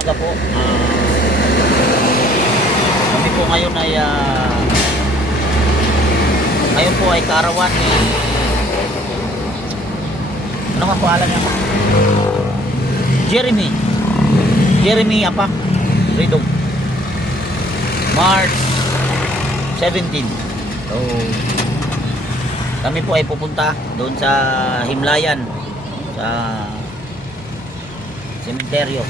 umaga po. Kami po ngayon ay ngayon po ay kaarawan ni ano nga pangalan niya? Jeremy Apak Ridog, March 17. So kami po ay pupunta doon sa Himlayan, sa sementeryo.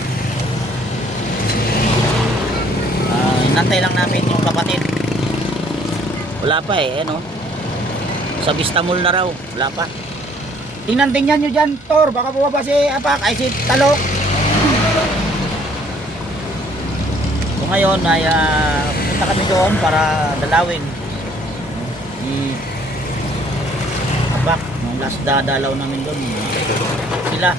Inantay lang namin yung kapatid. Wala pa ano. Sa Vista Mall na raw, wala pa. Tingnan nyo dyan, Tor, baka bumaba si Apak, ay si Talok. So ngayon ay pupunta kami doon para dalawin si Apak. Nung last dadalaw namin doon, sila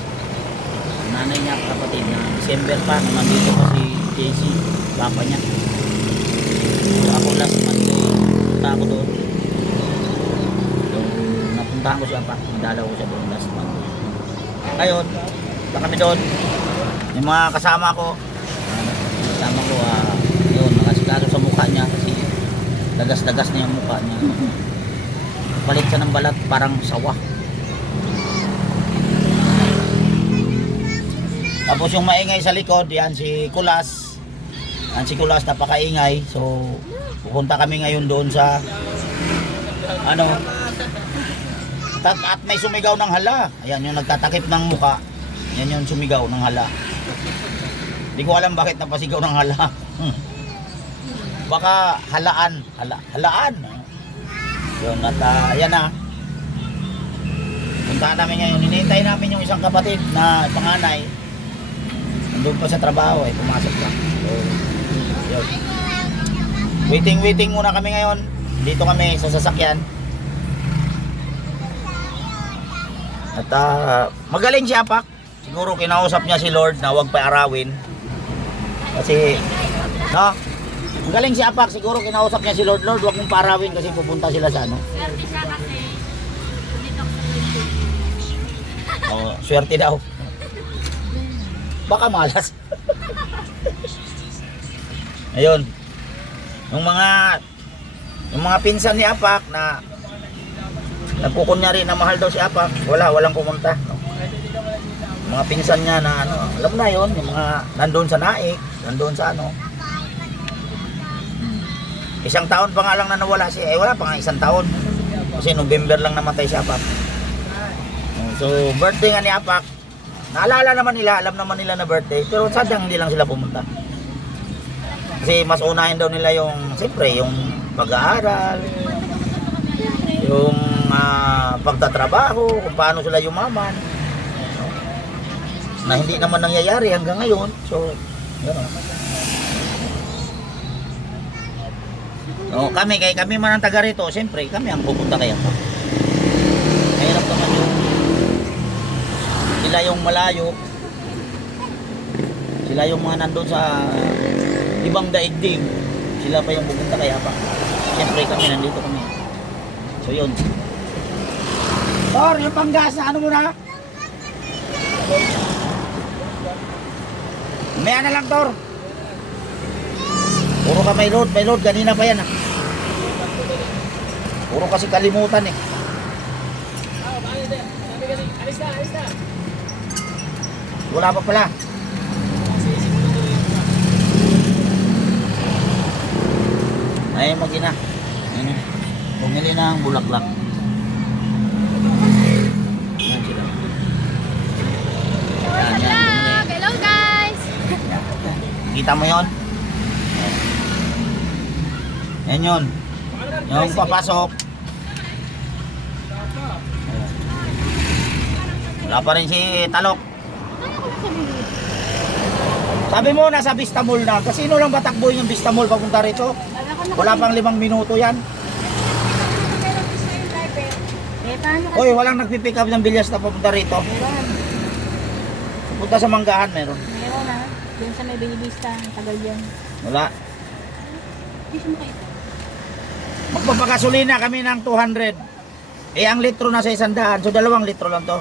nanay niya, kapatid na December pa, nung nandito pa si JC, papa niya. So ako last month punta ako doon. So napuntahan ko siya pa, nadalaw ko siya doon last month. Ngayon, punta kami doon. Yung mga kasama ko yun, nakasikado sa mukha niya kasi dagas-dagas na yung mukha niya. Palit siya ng balat, parang sawa. Tapos yung maingay sa likod, yan si Kulas. Yan si Kulas, napakaingay. So pupunta kami ngayon doon sa at may sumigaw ng hala. Ayan yung nagtatakip ng muka. Yan yung sumigaw ng hala. Hindi ko alam bakit napasigaw ng hala. Baka halaan. Yun, at ayan na. Punta namin ngayon. Hinihintay namin yung isang kapatid na panganay. Nandun pa sa trabaho pumasok lang. So, yun. Waiting muna kami ngayon. Dito kami sa sasakyan. At magaling si Apak. Siguro kinausap niya si Lord na huwag paarawin. Kasi magaling si Apak. Siguro kinausap niya si Lord, huwag mong paarawin kasi pupunta sila sa Swerte siya kasi dito sa swerte daw. Baka malas. Ayun. Yung mga pinsan ni Apak na nagkukunyari na mahal daw si Apak, walang pumunta. Mga pinsan niya na alam na yon, yung mga nandoon sa Naik, nandoon sa isang taon pa nga lang na nawala wala pa nga isang taon. Kasi November lang namatay si Apak. So birthday nga ni Apak, naalala naman nila, alam naman nila na birthday, pero sadyang hindi lang sila pumunta. Kasi mas unahin daw nila siyempre yung pag-aaral, yung pagtatrabaho, kung paano sila yumaman, na hindi naman nangyayari hanggang ngayon. So gano'n. So kami man ang taga rito, siyempre kami ang pupunta kaya pa. Mahirap naman sila yung malayo, sila yung mga nandun sa ibang daigdig, sila pa yung pupunta kaya pa. Siyempre kami nandito kami. So yun. Tor, yung panggas na mo na? Maya na lang, Tor. Puro ka may load, ganina pa yan Puro kasi kalimutan Alis na. Wala pa pala. Ay, magina. Bumili na ang bulaklak. Yan sila. Yan. Hello guys. Kita mo yon? Yan yun. Yung papasok. Wala pa rin si Talok. Sabi mo nasa Vista Mall na. Kasino lang ba takbuhin yung Vista Mall papunta rito? Wala pang 5 minuto yan. Oy, walang nagpipick up ng bilyas na papunta rito. Punta sa Manggahan meron. Meron Doon sa may Belivista, tagal yan. Wala. Magpapagasolina kami ng 200. Ang litro na sa 100. So 2 litro lang to.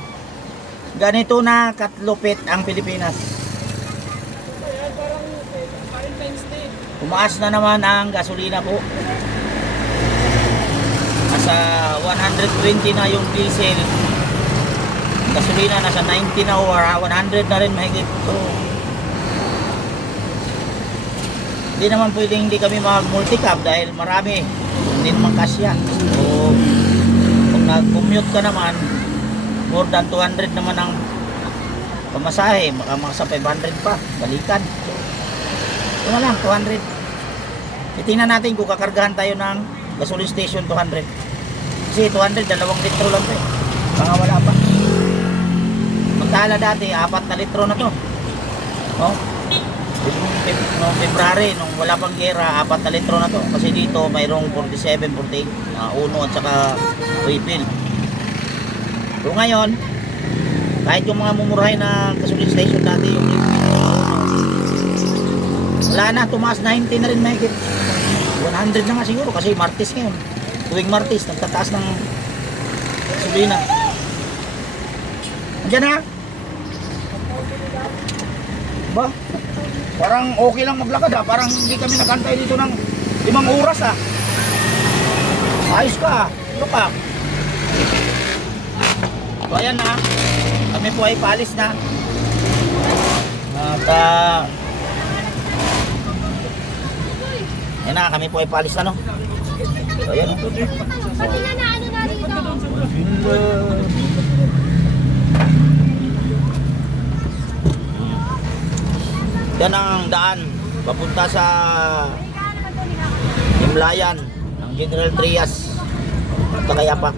Ganito na katlupit ang Pilipinas. Tumaas na naman ang gasolina po. Nasa 120 na yung diesel. Gasolina nasa 90 na or 100 na rin mahigit. So, hindi naman pwedeng hindi kami mag-multicab dahil marami. Hindi naman kasya. So, kung nag-commute ka naman, more than 200 naman ang pamasahe. Makasa 500 pa. Balikan. So, ito na lang, 200. Titingnan natin kung kakargahan tayo ng gasoline station 200. Kasi 200, 2 litro lang ito eh. Baka wala pa. Magtala dati, 4 na litro na to. Oh. Noong February, nung wala pang gera, 4 na litro na to. Kasi dito, mayroong 47, 48, uno at saka refill. So ngayon, kahit yung mga mumurahin na gasoline station dati, yung wala na, tumaas 90 na rin mahigit. 100 na nga siguro kasi Martes ngayon. Tuwing Martes, nagtataas ng gasolina. Andiyan na? Ba? Parang okay lang maglakad ha. Parang hindi kami nakantay dito ng 5 oras ha. Ayos ka. Ano ka? So ayan na. Kami po ay paalis na. At ayan na, kami po ay paalis na no. So ayan o. Pati na ano na rito. Yan ang daan papunta sa Himlayan ng General Trias at Tagayapak.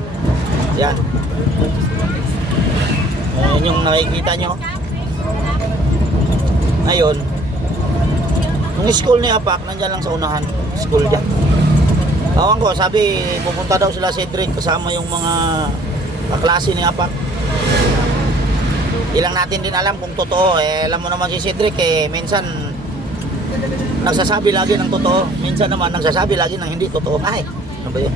Yan. Yan yung nakikita nyo. Ngayon, yung school ni Apak nandyan lang sa unahan. School dyan. Tawang ko, sabi pupunta daw sila Cedric kasama yung mga kaklase ni Apak. Ilang natin din alam kung totoo. Alam mo naman si Cedric minsan nagsasabi lagi ng totoo, minsan naman nagsasabi lagi ng hindi totoo. Ay, ano ba yun?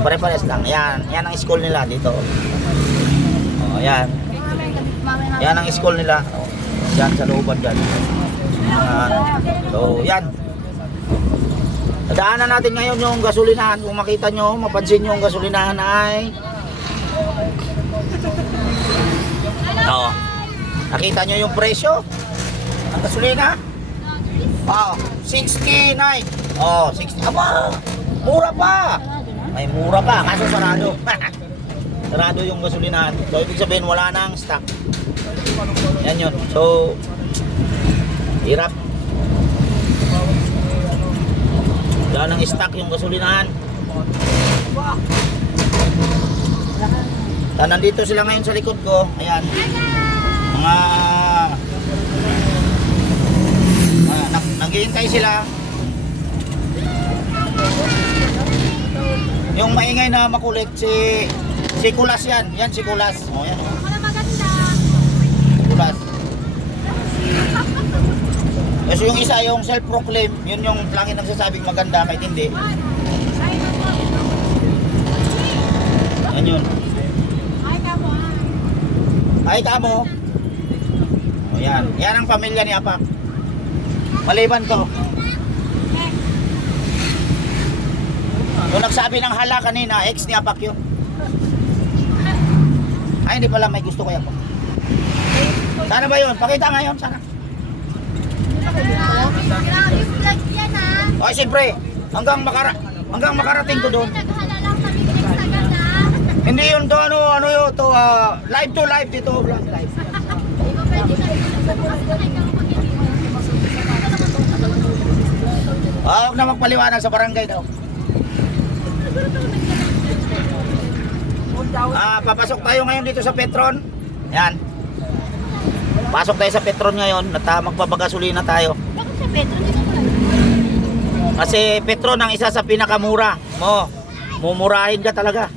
Pare-pares lang. Yan ang school nila dito. Oh, yan. Yan ang school nila. Yan sa looban dyan. So, yan. Nadaanan natin ngayon yung gasolinahan. Kung makita nyo, mapansin nyo yung gasolinahan ay oo. Nakita nyo yung presyo ng gasolina? Oh, 69. Oh, 60. Aba, mura pa. Ay, mura pa. Kaso sarado. Sarado yung gasolinahan. So, ibig sabihin wala nang stock. Yan yun. So, hirap. Wala nang stock yung gasolinahan. Nandito sila ngayon sa likod ko. Ayan. Mga naghihintay sila. Yung maingay na makulit si Kulas yan. Yan si Kulas. Oh, yan. Si Kulas. Kasi yung isa yung self-proclaim, yun yung langit nagsasabing maganda kahit hindi. Yan yun. Ay kamo. O yan. Yan ang pamilya ni Apak. Maliban to. Kung nagsabi ng hala kanina, ex ni Apak yun. Ay hindi pala may gusto ko yan. Sana ba yun? Pakita ngayon sana. Grabe vlog yan ha. O siyempre, hanggang makarating ko doon. Naghala lang kami next agad ha. Hindi yun to ano yun to live to live dito vlog live. Huwag na magpaliwanag sa barangay daw. Papasok tayo ngayon dito sa Petron. Yan. Pasok tayo sa Petron ngayon at magpapagasolina tayo. Bakit sa Petro dito na? Kasi Petron ang isa sa pinakamura. Mumurahin ka talaga.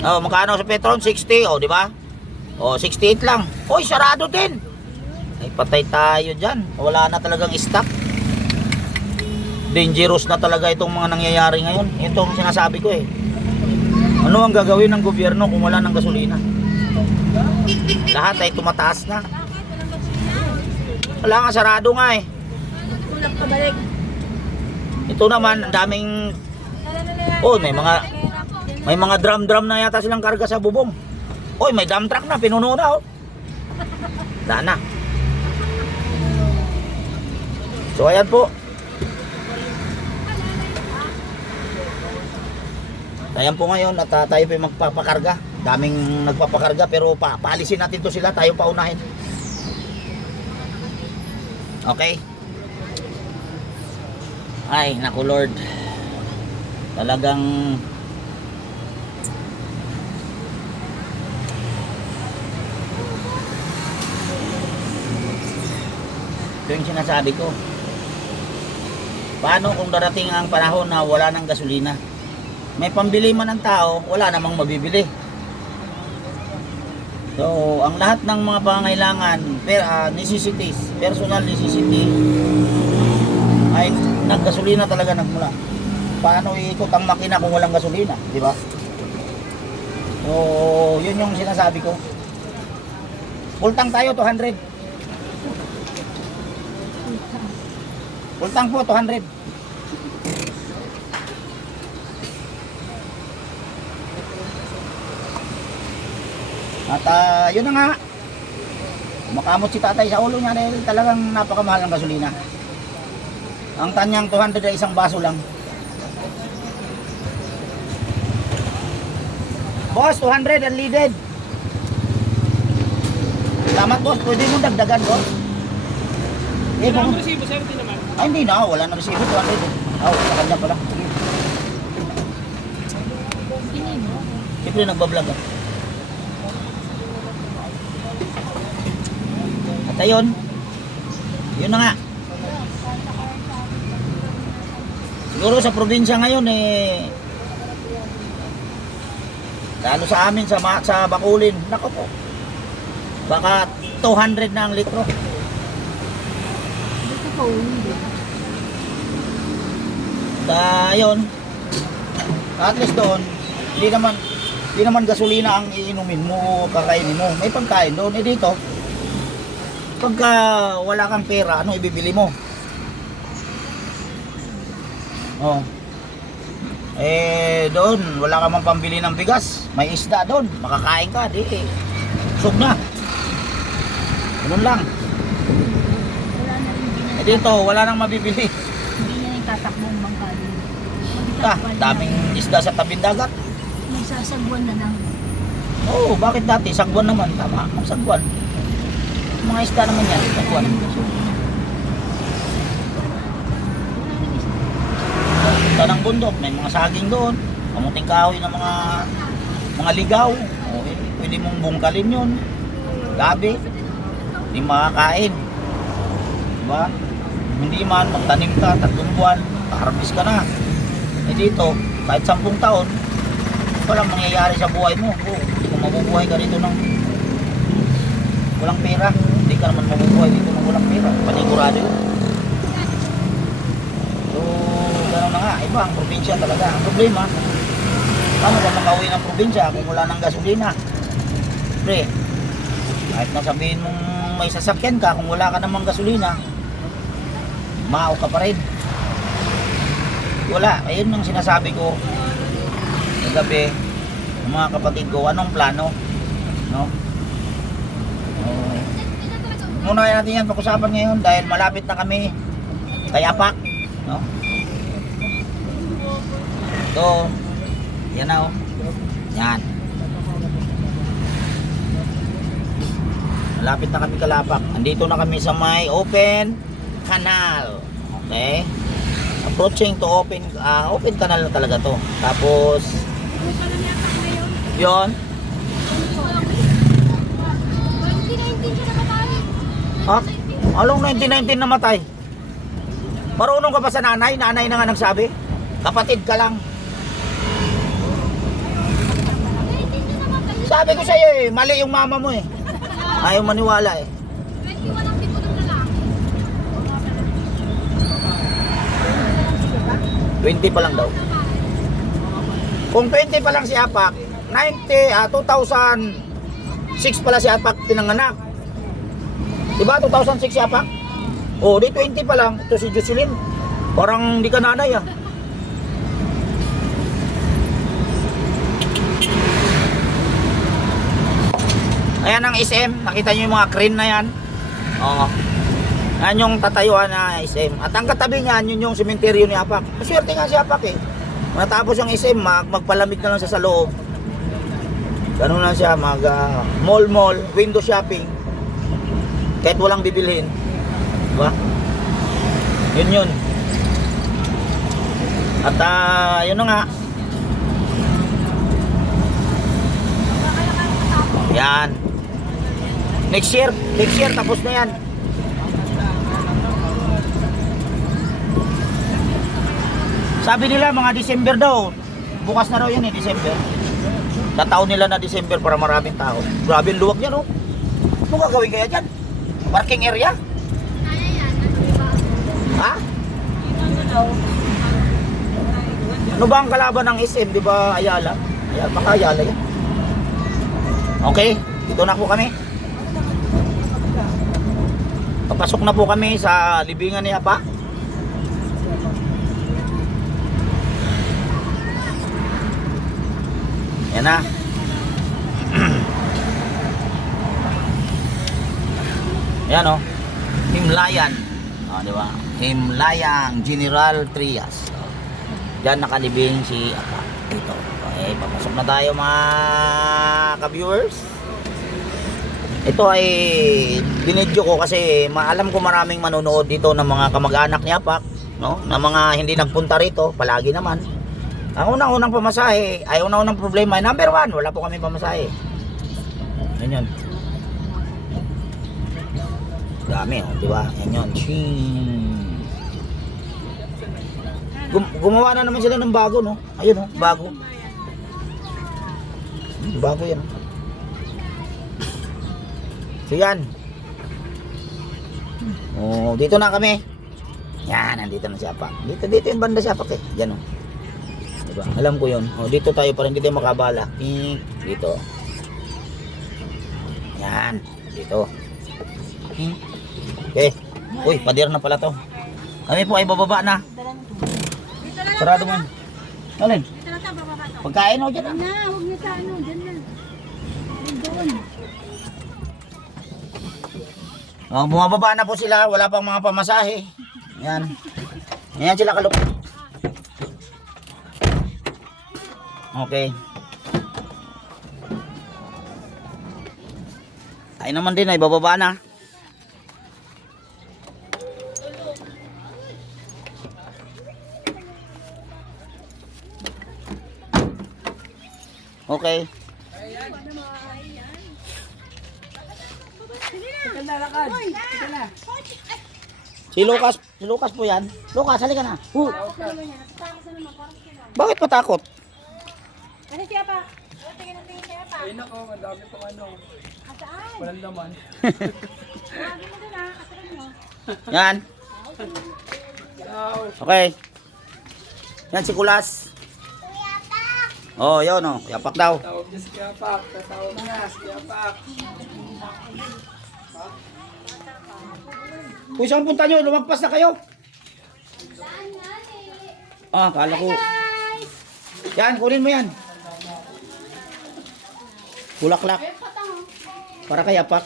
Oh, magkano sa Petron? 60, oh, di ba? Oh, 68 lang. Hoy, sarado din. Ay, patay tayo diyan. Wala na talagang stock. Dangerous na talaga itong mga nangyayari ngayon. Ito ang sinasabi ko eh. Ano ang gagawin ng gobyerno kung wala ng gasolina? Lahat ay tumataas na. Wala nga, sarado nga eh. Tulak pabalik. Ito naman, ang daming... Oh, may mga drum na yata silang karga sa bubong. Oy, may dump truck na, pinuno na oh. Wala na. So ayan po. Ayan po ngayon at tayo po yung magpapakarga. Daming nagpapakarga pero paalisin natin to sila, tayo paunahin. Okay. Ay, naku Lord. Talagang ito yung sinasabi ko. Paano kung darating ang panahon na wala ng gasolina? May pambili man ang tao, wala namang mabibili. So, ang lahat ng mga pangangailangan, necessities, personal necessity, ay naggasolina talaga nagmula. Paano iikot ang makina kung walang gasolina, di ba? So, yun yung sinasabi ko. Full tank tayo, 200. Full tank po, 200. At yun na nga. Makamot si tatay sa ulo niya dahil talagang napakamahal ng gasolina. Ang tanyang 200 ay isang baso lang. Boss, 200 unleaded. Salamat boss, pwede mo dagdagan boss. Wala mo resibo, sir, hindi naman. Ay hindi na, wala na resibo, 200. Oh, sa kanya pala. Siyempre nagbablog ah. At ayun, yun na nga. Siguro sa probinsya ngayon eh, lalo sa amin sa Bacolin, nako po. Baka 200 na ang litro. Ayun. At least doon, hindi naman gasolina ang iinumin mo, kakainin mo. May pagkain doon. Eh dito, pagka wala kang pera, ano ibibili mo? Oh. Eh doon, wala ka mang pambili ng bigas. May isda doon, makakain ka, di. Sug na. Ganun lang. Eh dito, wala nang mabibili. Hindi niya yung tatakbong bangkali. Daming isda sa tabing dagat. Nagsasagwan na lang. Oo, bakit dati? Sagwan naman, tama. Ang sagwan. Mga isda naman yan, sagwan. Tanang bundok, may mga saging doon. Kamuting kahoy ng mga ligaw. O, pwede mong bungkalin yun. Gabi. Hindi makakain. Diba? Hindi man, magtanim ka, 3 buwan, harvest ka na. Eh dito, kahit 10 taon, walang mangyayari sa buhay mo. Kung mabubuhay ka dito ng walang pera, hindi ka naman mabubuhay dito ng walang pera. Panigurado yun. So, gano'n na nga. Iba ang probinsya talaga. Ang problema, paano ka makauwi ng probinsya kung wala ng gasolina? Pre, kahit nasabihin mong may sasakyan ka, kung wala ka namang gasolina, mao ka pa rin. Wala, ayun ang sinasabi ko ng gabi ng mga kapatid ko, anong plano, no? Muna natin yan pag-usapan ngayon dahil malapit na kami kay Apak, no? Ito, yan na oh, yan, malapit na kami kalapak. Andito na kami sa may open canal. Okay? Approaching to open canal na talaga to. Tapos yon. 2019 siya namatay. Ha? Along 1919 namatay. Marunong ka pa sa nanay? Nanay na nga nagsabi. Kapatid ka lang. 19 siya namatay. Sabi ko sa'yo eh, mali yung mama mo eh. Ayaw maniwala eh. 21 ang tipo ng lalaki. 20 pa lang daw. Kung 20 pa lang si Apak, 2006 pala si Apak pinanganak. Diba 2006 si Apak? Oh, di 20 pa lang. Ito si Jocelyn. Parang hindi ka nanay ah. Ayan ang SM. Nakita nyo yung mga crane na yan. Oo. Yan yung tatayuan na SM. At ang katabi niyan, yun yung sementeryo ni Apak. Maswerte nga si Apak eh. Matapos yung SM, magpalamig na lang siya sa loob. Ganun lang siya, mall, window shopping. Kahit walang bibilhin. Diba? Yun. At yun na nga. Yan. Next year tapos na yan. Sabi nila mga December daw. Bukas na raw yan eh, December. Tataon nila na December para maraming tao. Grabe ang luwag niya, no? Ano gagawin kaya dyan? Parking area? Kaya yan. Ha? Ano ba ang kalaban ng SM? Di ba Ayala? Baka Ayala yan. Okay, dito na po kami. Papasok na po kami sa libingan ni Apa. Yan na. Yan o. Himlayan. O, di ba? Himlayang General Trias. Diyan nakalibing si Apa. Dito. Okay, papasok na tayo mga ka-viewers. Ito ay binidyo ko kasi alam ko maraming manonood dito ng mga kamag-anak ni Apak, no? Na mga hindi nagpunta rito, palagi naman. Ang unang pamasahe, ay unang problema ay number 1, wala po kami pamasahe. Yan. Dami, oh, di ba? Yan. Gumawa na naman sila ng bago, no? Ayun, oh, bago. Bago yan. So yan. Oh, dito na kami. Yan, nandito na si Apak. Dito yung banda si Apak eh. Diyan oh. Diba? Alam ko yun. Oh, dito tayo para hindi tayo makabala. Dito. Yan. Dito. Okay. Uy, pader na pala to. Kami po ay bababa na. Sarado mo. Alin? Pagkain o dyan ah. Huwag na sa ano, dyan na. Doon. Oh, bumababa na po sila, wala pang mga pamasahe. Yan. Yan sila kalok. Okay. Ay naman din ay bababa na. Okay. Si Lucas po yan. Lucas, halika na. Bakit patakot? Kasi siya pa. Tingin siya pa. Ay nako, ang dami pang ano. Saan? Walang laman. Lagi mo doon ah. Kasaran mo. Yan. Okay. Yan si Kulas. Oh, yun oh. Yapak daw. Tawag niya si Kapak. Tatawag niya si Kapak. Kung saan punta nyo, lumagpas na kayo. Ah, kala ko. Yan, kunin mo yan. Bulaklak. Para kay Apak.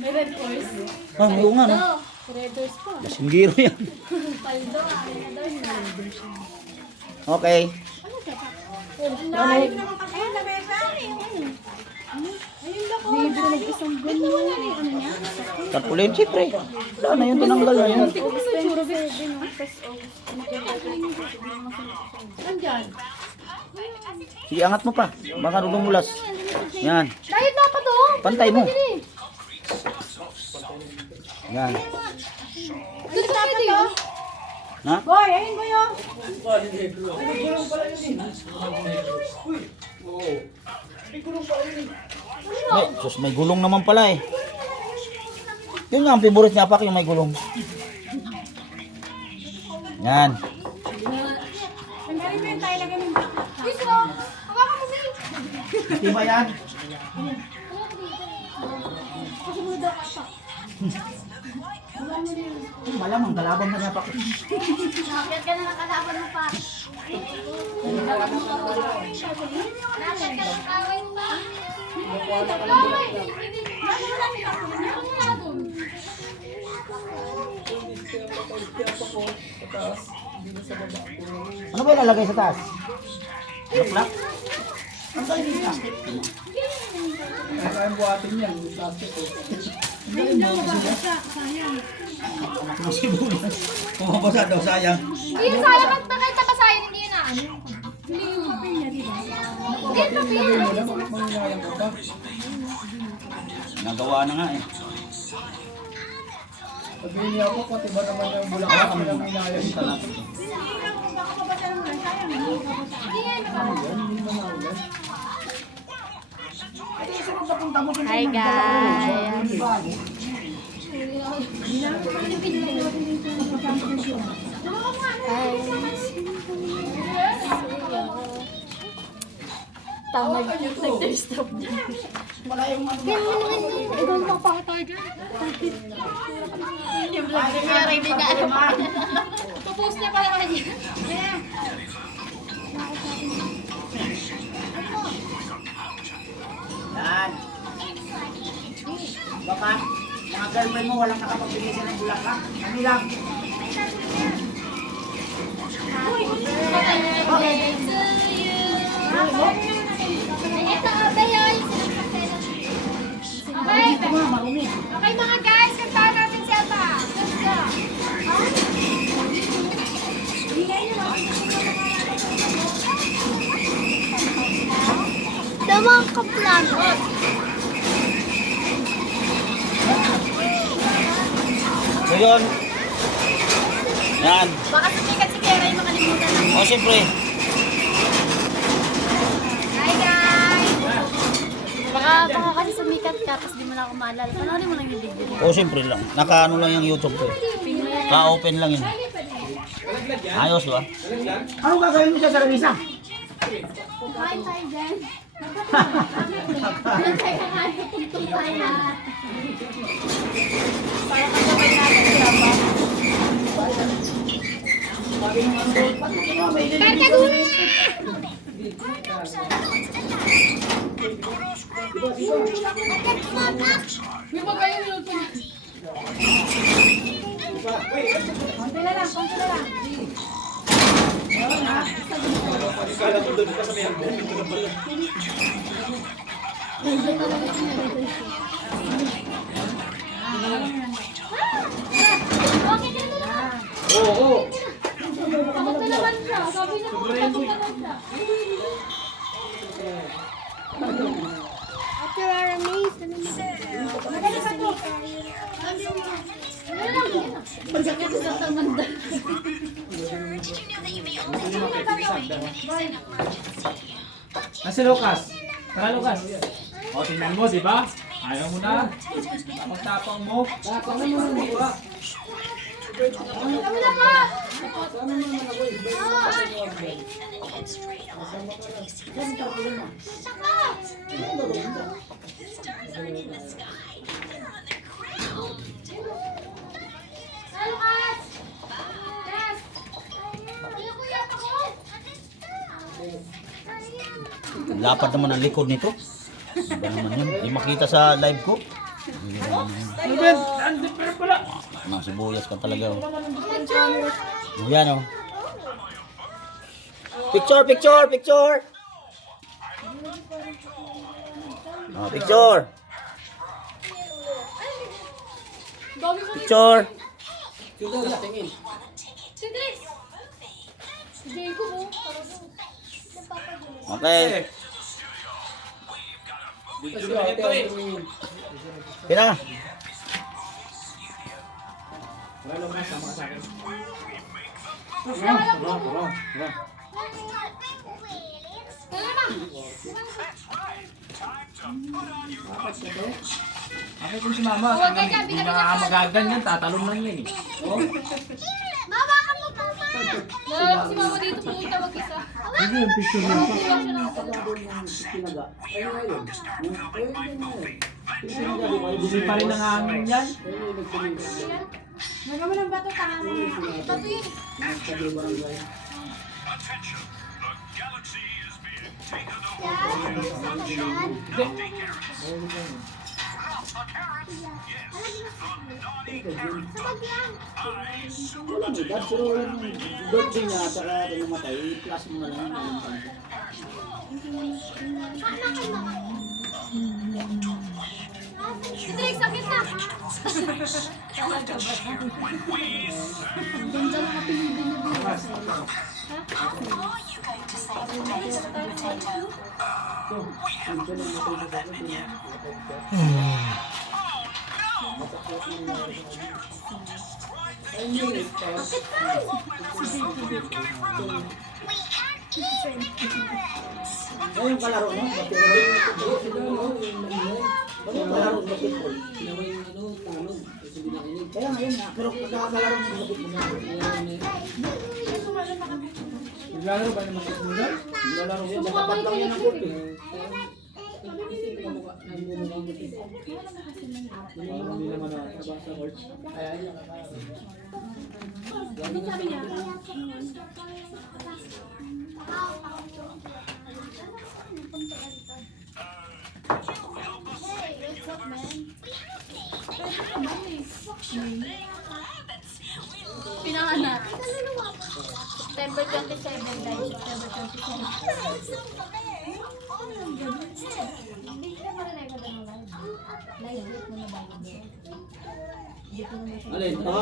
May red horse. Ah, may unga no. Red horse po. Lasinggiro yan. Paldo. Okay. Ayun na besa. Ayun lang ko. Hindi ko nag-isang buwan mo. Ano niya? Tarpulin, siyempre. Wala na yun, tinanggal na yun. Nandyan. Sige, angat mo pa. Baka lumumulas. Yan. Dahil dapat to. Pantay mo. Yan. Doon dapat to. Ha? Boy, ayun boy oh. May, sus, may gulong naman pala eh. Yun nga ang favorite niya Apak, yung may gulong. Yan. Tanggalin mo yung tayo lagay mo yung backpack. Gusto mo? Hawakan mo sa'yo. Di ba yan? Kasi mo daw ka pa. Hawakan mo na yun. Malamang kalaban na niya pa. Nakapiyat ka na ng kalaban mo pa. Nakapiyat ka ng kaway mo pa. Kaway! Ano ba ilalagay sa taas? Laklak? Ang galing yung plastic. Kaya kayang buhatin yan. Yung plastic ko. Anak mo si Bulan. Pumabasa daw, sayang. Hindi yun sayang. Bakit tapasayan? Hindi yun na ano? Hindi yung papel niya, di ba? Hindi yung papel. Wala, bakit mangyayayan ko ba? Nagawa na nga eh. Sabihin niya ako, pati ba naman yung bulaklak na nangyayari Ito ito? na. Hindi yan ba? Hi guys! Tamad nag-stop dyan. Ibang papakita dyan. Yung vlog ni Kuya Ray, hindi niya alam. Pupost niya pala ka dyan. Yan. Baka, mga girlfriend mo walang nakapagbigay sa ng bulaklak. Kami lang. Ito, abay yun. Okay. Okay mga guys, kantahan natin si Aba. Let's go. Damang kaplan. So yun. Yan. Baka sumikat si Kera yung makalimutan na. O siyempre. Hi guys. Baka kasi sumikat ka, tapos di mo na ako maalala. Panoorin mo lang yung video niya. O siyempre lang. Naka-ano lang yung YouTube ko. Ping mo yan. Ka-open lang yun. Ayos ba? Ano gagawin mo sa servisa? Kumain tayo dyan. Doon tayo kakain sa tugtog tayo. Para kasabay natin si Aba. Karta guna! May magayon yung luto niya. Konti na lang, konti na lang. Okay ka na naman. Oo. Takot na naman siya. Sabi niya kung takot na naman siya. After our amaze, ano mo? Madali ka po. Ano lang, yan ah. Pagkakit sa tamanda. Nasi Lucas. Tara Lucas. O, tingnan mo, di ba? Ayaw mo na. Tapang-tapang mo. Tapang na mo. Diba? Kami na po. Lukas! Yes! Ano kuya ako? Lapad naman ang likod nito. Iba naman yun. Di makita sa live ko. Ruben, andun pa pala. Mga sibuyas ka talaga. Oh. Yan oh. Picture, picture, picture. Oh, picture. Picture. Si Dres! Si Jacob oh. Okay. Kira. Ako kung si Mama, Huwag ka dyan, hindi na magaganyan, tatalong lang yan eh. Oh, Mama ka mo pa ma! Si Mama dito pumunta mag-isa. sige yung picture niya. Hindi pa rin ang hangin yan. Nagawa ng bato tama. Bato yun. Wala mo dad, pero wala mo birthday niya at saka ito namatay, plus mo na lang yung Si Drake, sakit na. Ganda mga pinili niyo dito. Ano yung kalaro no? Ano yung kalaro ng basketball? Kaya ngayon na, pero kalaro ng basketball na. Naglalaro ba naman sa muna? Nilalaro yan, dapat lang yan ang court eh. Hindi naman nakatrabaho sa court. Sabi niya. Pinanganak. September 27 guys. September 27. Alin, ito?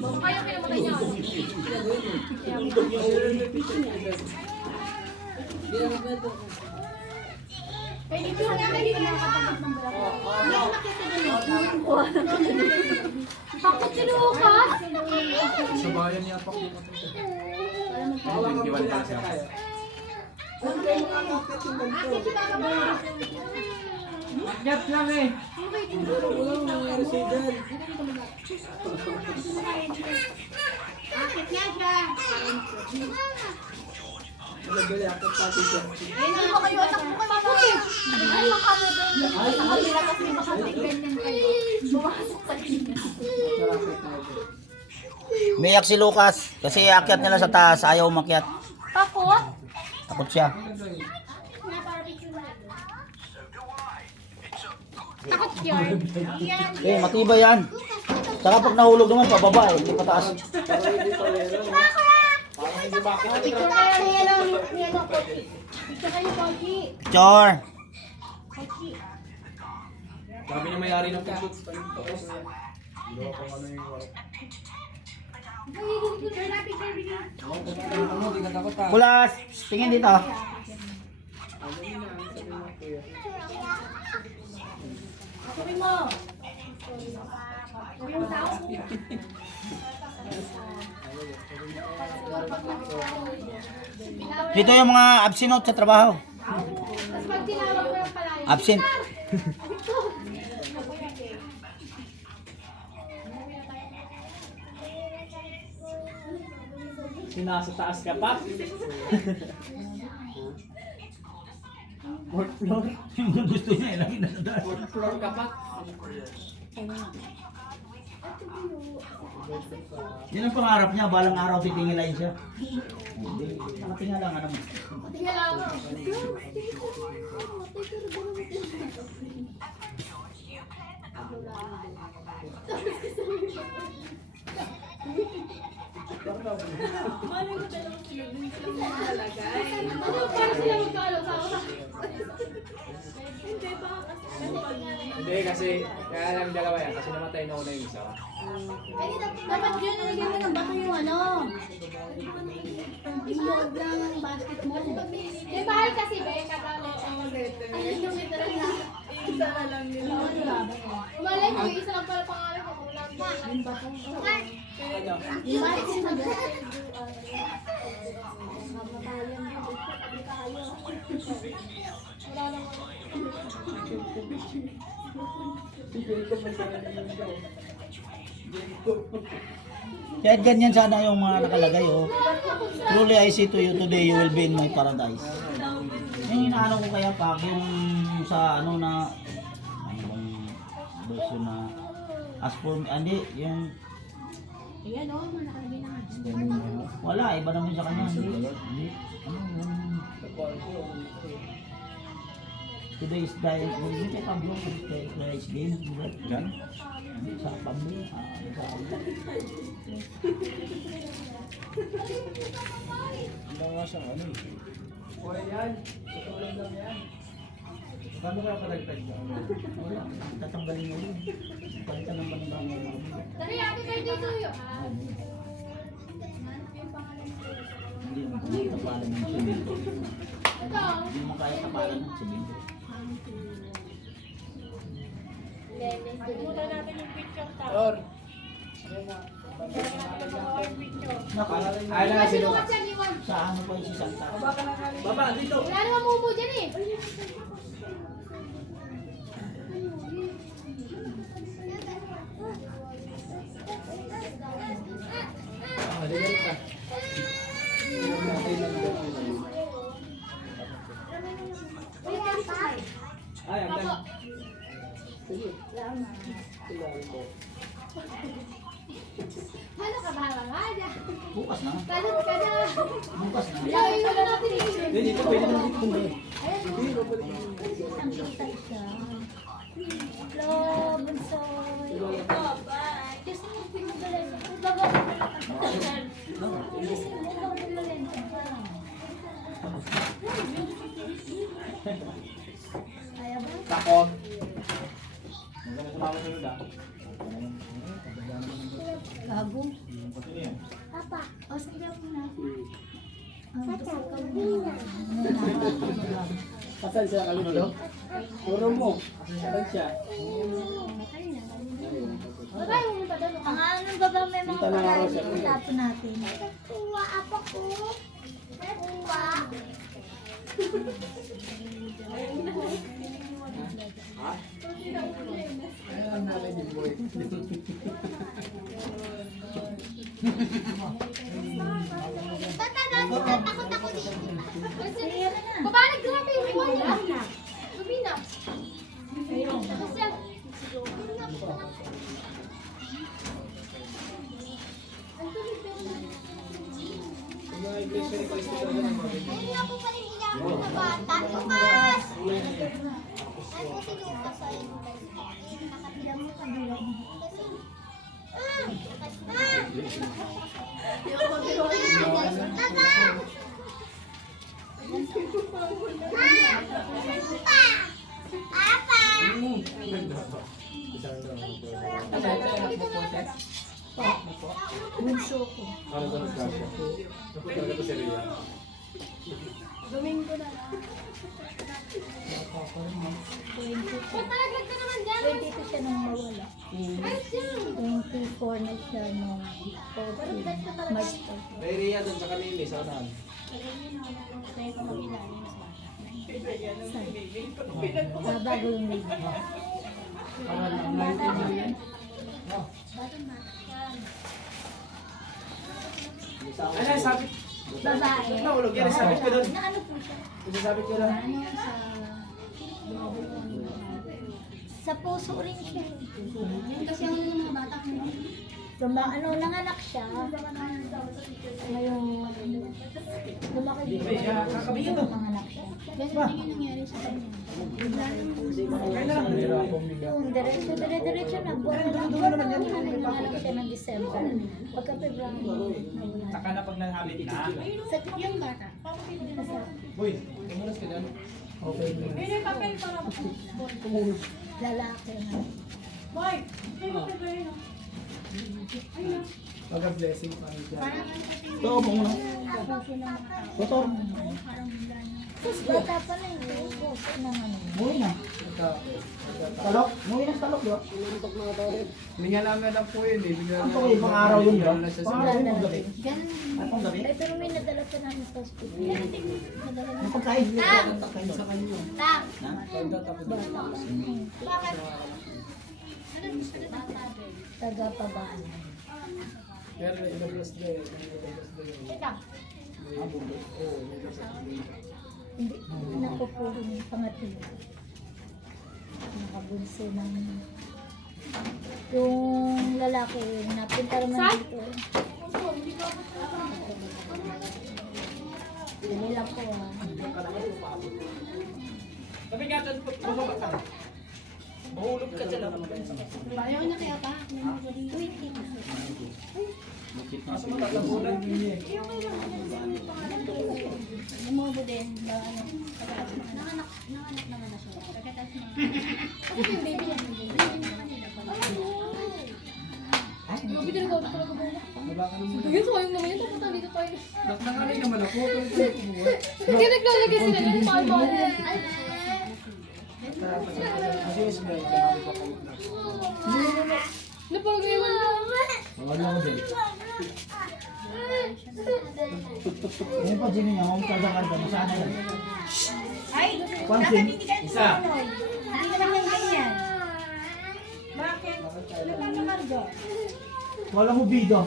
Baka yung pinamatay niya. Pwede ko nga hindi na nakatapos ng Bakit si Lucas? Sa bayan niya pa. Hindi wala siya. Makyat lang eh. Bakit nga siya? Ayun mo kayo, takbo ka mabuti. Ay, makamada. Nakapila kasi makatignan yan kayo. Bumasok sa inyo. Umiyak si Lucas kasi akyat nila sa taas, ayaw umakyat. Takot? Takot siya. Takot yun. Eh, matibay yan. Saka pag nahulog naman, pababa eh, hindi pataas. Picture kayo niya lang. Picture kayo, Pogi. Chor! Sabi niya may-ari ng pagkut. Picture na, picture video. Kulas! Tingin dito. Sabi mo. Yung tao. Dito yung mga absent sa trabaho. Tapos pag tinawag mo yung palayo. Absent. Sinasa taas ka pa. Fourth floor. Yung gusto niya, ilagay na sa taas. Fourth floor ka pa. Yun ang pangarap niya, balang araw titingilayin siya. Hindi, nakatinga lang, ano mo. Tingnan lang ako. Ano para sila magkaalam sa ako? Hindi kasi, kaya lang dalawa yan. Kasi namatay na una yung isa. Dapat yun, nalagyan mo ng bato yung ano. Yung loob ng basket mo. Yung bahal kasi, be, katalo. Ano yung literal na? Isa na lang nila. Umalay mo, isa lang pala pangalan ko. Kung lang yung bato. Yung bahal kasi na wala naman. Kahit ganyan sana yung mga nakalagay, oh. Truly I say to you today, you will be in my paradise. Yung inaano ko kaya pa, yung sa ano na, ano bang verse yun na, as for me, hindi, yung, Ayan o, nakalagay na. wala, iba naman sa kanya, hindi, ano yung, today is dying, hindi kay Pablo, kay Christ game, di ba? Diyan? Sa Pablo, Hindi nga siyang ano eh. O yan. Tutulan lang yan. Paano kaya palagtag ka? wala, tatanggalin mo yun. Palitan ng bandang mo. Tari, happy birthday to you. Hindi mo kaya tapalan ng simento. Ito. Hindi mo kaya tapalan ng simento. Pumunta natin yung picture ta. Or. Naku, Ay lang si Sino Lucas. ka siya, Iwan? sa ano pa yung si Santa? Baba, dito. Wala naman mumu dyan eh. Ah, dito ka. Ay, ang ganda. Ano ka ba? Wala. Bukas na. Kalot ka na. Bukas na. Wala, iwan na natin eh. Dito, pwede na dito. Ang kita siya. Hello, bunsoy. Kasi mo pinagalan. Baga ko pala katakan. Kasi mo bang pinagalan ka. Kaya ba? Takot. Huwag ka na sumama sa luda. Gago. Pati niya. Papa, o sige ako na. Asan siya kalito? Puro mo. Asan siya? Wala, pumunta doon. Ang ano ba ba may mga Punta na nga ako paraan sa yung tapo natin? Kuwa, apa ko. Kuwa. Ayan, namin din boy. Tatakot ako dito. Babalik grabe yung iwan niya. Lumina. Tapos yan. Ayun nga po pala yung ginagawa na bata. Lukas! Ano si Lucas? Ayun. Nakatila mo ka doon. Lukas na! Bunso ko. Domingo na lang. Ba't malaglag ka naman dyan? 22 siya nung mawala. Ayos yan. 24 na siya nung 14. March 14. May Ria doon sa kanili, sa unahan. Bago yung lady. Ano, sabi? Babae. Nahulog yan, sabit ko doon. Na ano po siya? Sabit ko doon. Ano sa puso rin siya. Yan kasi ang mga bata ko. Ano, nanganak siya. Ngayon, lumaki din siya. Nanganak siya. Ganun din yung nangyari sa kanya. Yung diretso na. Buwan na nanganak siya ng December. Pagka February, nawala. Saka na pag nahabit na. Sa yung bata. Uy, kumulas ka doon. Okay. Lalaki na. Pag-blessing pa rin dyan. Ito, muna. Ito. Tapos bata pa na yun. Puso na ano. Muwi na. Talok? Muwi na sa talok, di ba? Hininga namin lang po yun eh. Ang tukoy, pang araw yun, di ba? Wala siya sa- Pang araw yun, ang gabi. Ganun. At pang gabi? Ay, pero may nadala pa namin sa hospital. Nadala Ang na pagkain. Ang pagkain sa kanya. Tang! Na? bata. Bakit? Taga pabaan. Wait lang. Hindi, anak ko po yung pangatlo. Nakabunso ng... Yung lalaki, napunta naman Saan? dito. Opo, hindi ko ako Dali lang po ah. Sabi nga dyan, bumaba ka. Mahulog ka dyan. Ayaw na kaya pa. Kaso matatabunan din eh. Lumubo din. Nanganak naman na siya. Pagkatas mga... Ano yung baby niya? Grabe din ako talaga ba? Yun, so yung naman yun. Tapos dito tayo. Nakangalay naman ako. Pero hindi ko kumuha. Hindi naglalagay sila ng mahal-mahal. Kasi is guys, marami pa kayo na. Napag-iwan na. Wala ko din. Ngayon pa sino niya, kung kagakanta mo sana yan. Ay, Pansin. Isa. hindi naman yung ganyan. Bakit? Nagkakamargo. Walang ubido.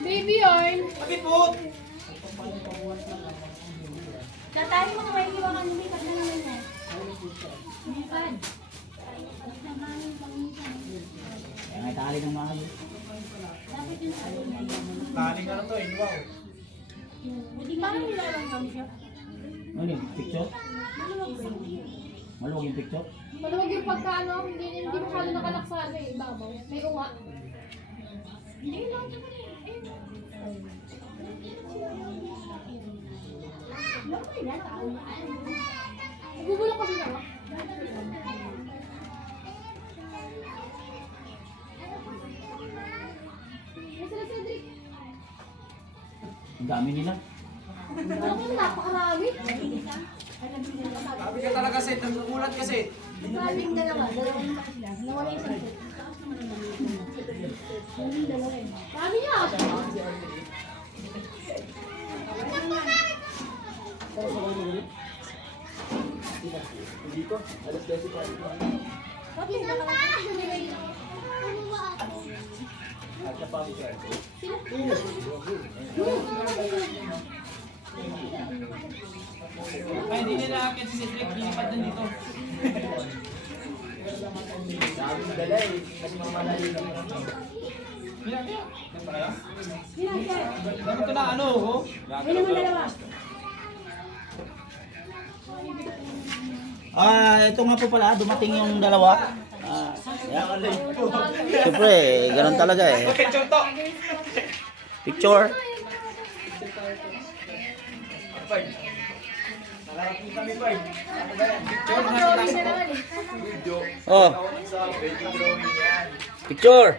Baby yarn. Bakit po? Tatay mo may iwakan lumipat na naman eh. Lumipat. Kaya may tali ng mahal. Taling ano to, wow. Parang nilalanggam siya. Ano yung picture? Maluwag yung picture? Maluwag yung pagkano, hindi masyado nakalak sa ano eh, ibabaw. May unga. Hindi lang naman eh. Nagugulong kasi na. Ay, sila Cedric. Ang dami nila. Ako, napakarami. Sabi ka talaga, Seth. Nagugulat ka, Seth. Maling dalawa naman sila. Nawala yung sagot. Maling dalawa eh. Dami niya. Bakit nakalagay? Ay, hindi nila akit si Cedric. Lilipat din dito. Yan. Yan pala yan? Dami ito na ano, oh. Ay naman dalawa. Ito nga po pala, dumating yung dalawa. Yeah. Siyempre, ganun talaga eh. Picture to. Picture. Five. Nakarating kami, five. Picture na Drawing na naman eh. video. Oh, Sa baby drawing yan. picture.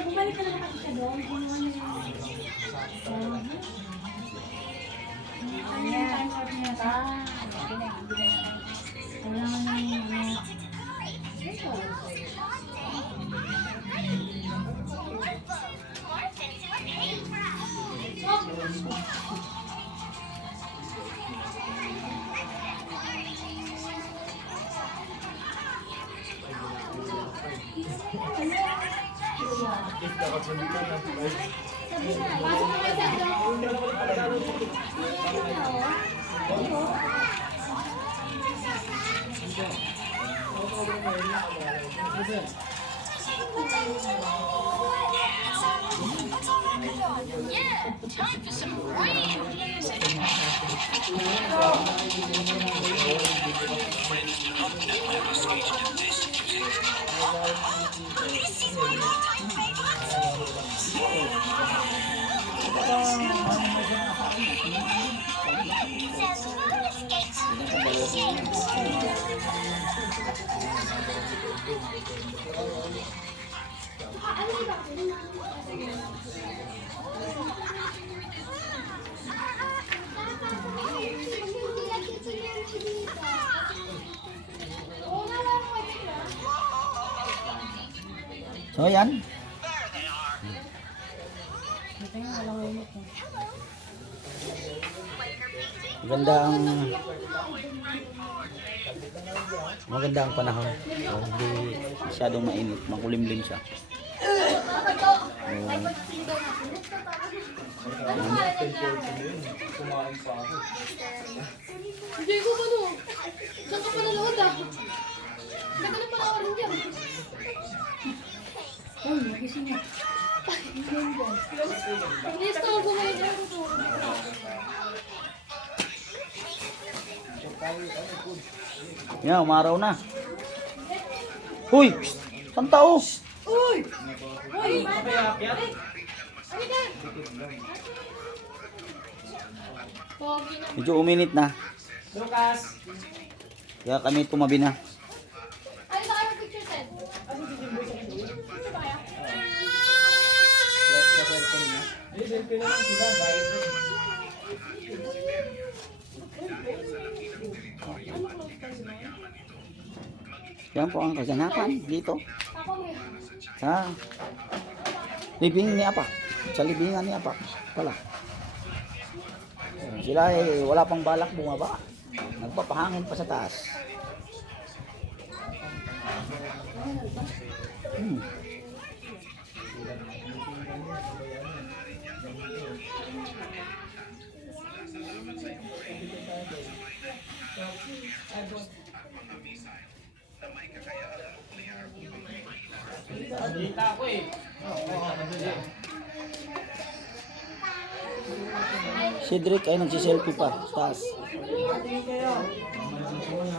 Bumalik ka na naman siya doon. Kinuha niya yung... Ano yung time out niya? Wala nga yung... Pasok na kayo sa ano. So yan. Maganda ang panahon. So, hindi masyadong mainit, makulimlim siya. Hindi ko ba no? Saan ka pa nanood ah? Ganda na pala rin dyan. Hindi ko na bumalik na ito. Yan, umaraw na. Huy! Saan tao? Uy! Uy! Pogi na. Medyo uminit na. Lucas! Kaya kami tumabi na. Ay, baka yung picture set. Hindi, selfie na lang sila. Bayad na. Yan po ang kaganapan dito. Ako may. Sa libing ni Apak. Sa libingan ni Apak pala. Sila ay wala pang balak bumaba. Nagpapahangin pa sa taas. Dita ako eh. Si Drake ay nagsiselfie pa sa taas.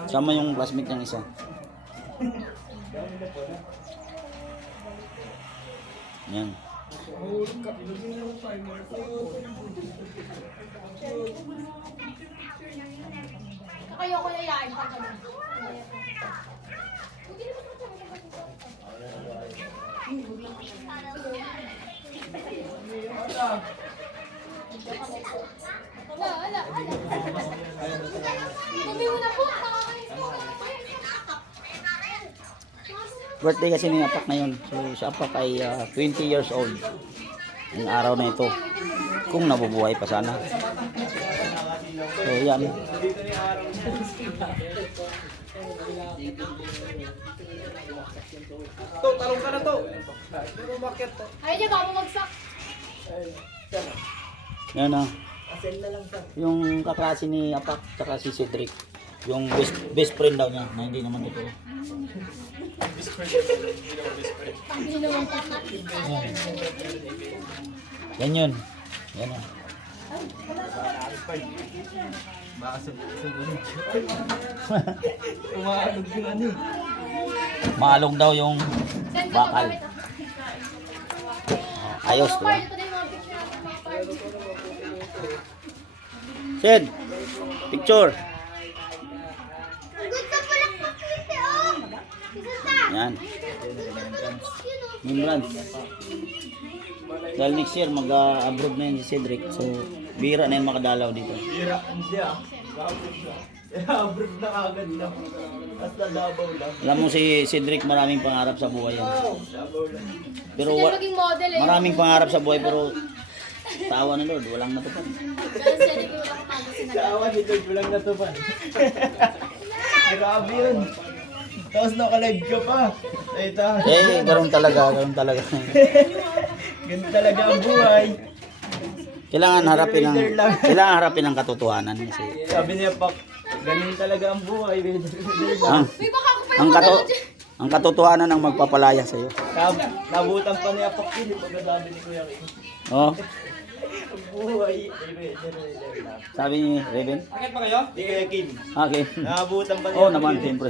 Sama yung classmate niyang isa. Yan. Ayoko na yain pa ganun. Wala. Sabi mo na po, nakakainis mo. Birthday kasi ni Apak ngayon. So si Apak ay 20 years old. Yung araw na ito. Kung nabubuhay pa sana. So yan. To, talong ka na to. Pero bakit to? Ay, diyan baka bumagsak. Yan ah. Yung kaklase ni Apak tsaka si Cedric. Yung best friend daw niya na hindi naman ito. Hindi naman pa. Yan yun. Yan ah. Umaadog yung ano eh. Maalog daw yung Send ko bakal. to. Ayos, diba? Ito na yung mga picture natin, mga party. Sid, picture. Gusto ko lang pakita, oh! Yan. Remembrance. Dahil next year mag-abroad na yun si Cedric. So, bira na yun makadalaw dito. Bira, hindi ah. Abroad na agad lang. Basta labaw lang. Alam mo si Cedric maraming pangarap sa buhay yan. Labaw lang. Pero Gusto niya maging model eh. maraming pangarap sa buhay pero tawa ni Lord, walang natupad. Pero sila ko lang kung sinagot. Sa awan ni Lord, walang natupan. Grabe yun. Tapos nakalive ka pa. Ay, Ganoon talaga. ganun talaga ang buhay. Kailangan harapin ang katotohanan kasi. Sabi niya pa, ganun talaga ang buhay. Ah, May baka ako ang katotohanan ang magpapalaya sa iyo. Nabutan pa niya Apak Kin, pagkadabi ni Kuya King. Oh, Buhay. sabi ni Raven. Bakit pa kayo? Di Kuya King. Okay. Nabutan pa niya. Oo naman, siyempre.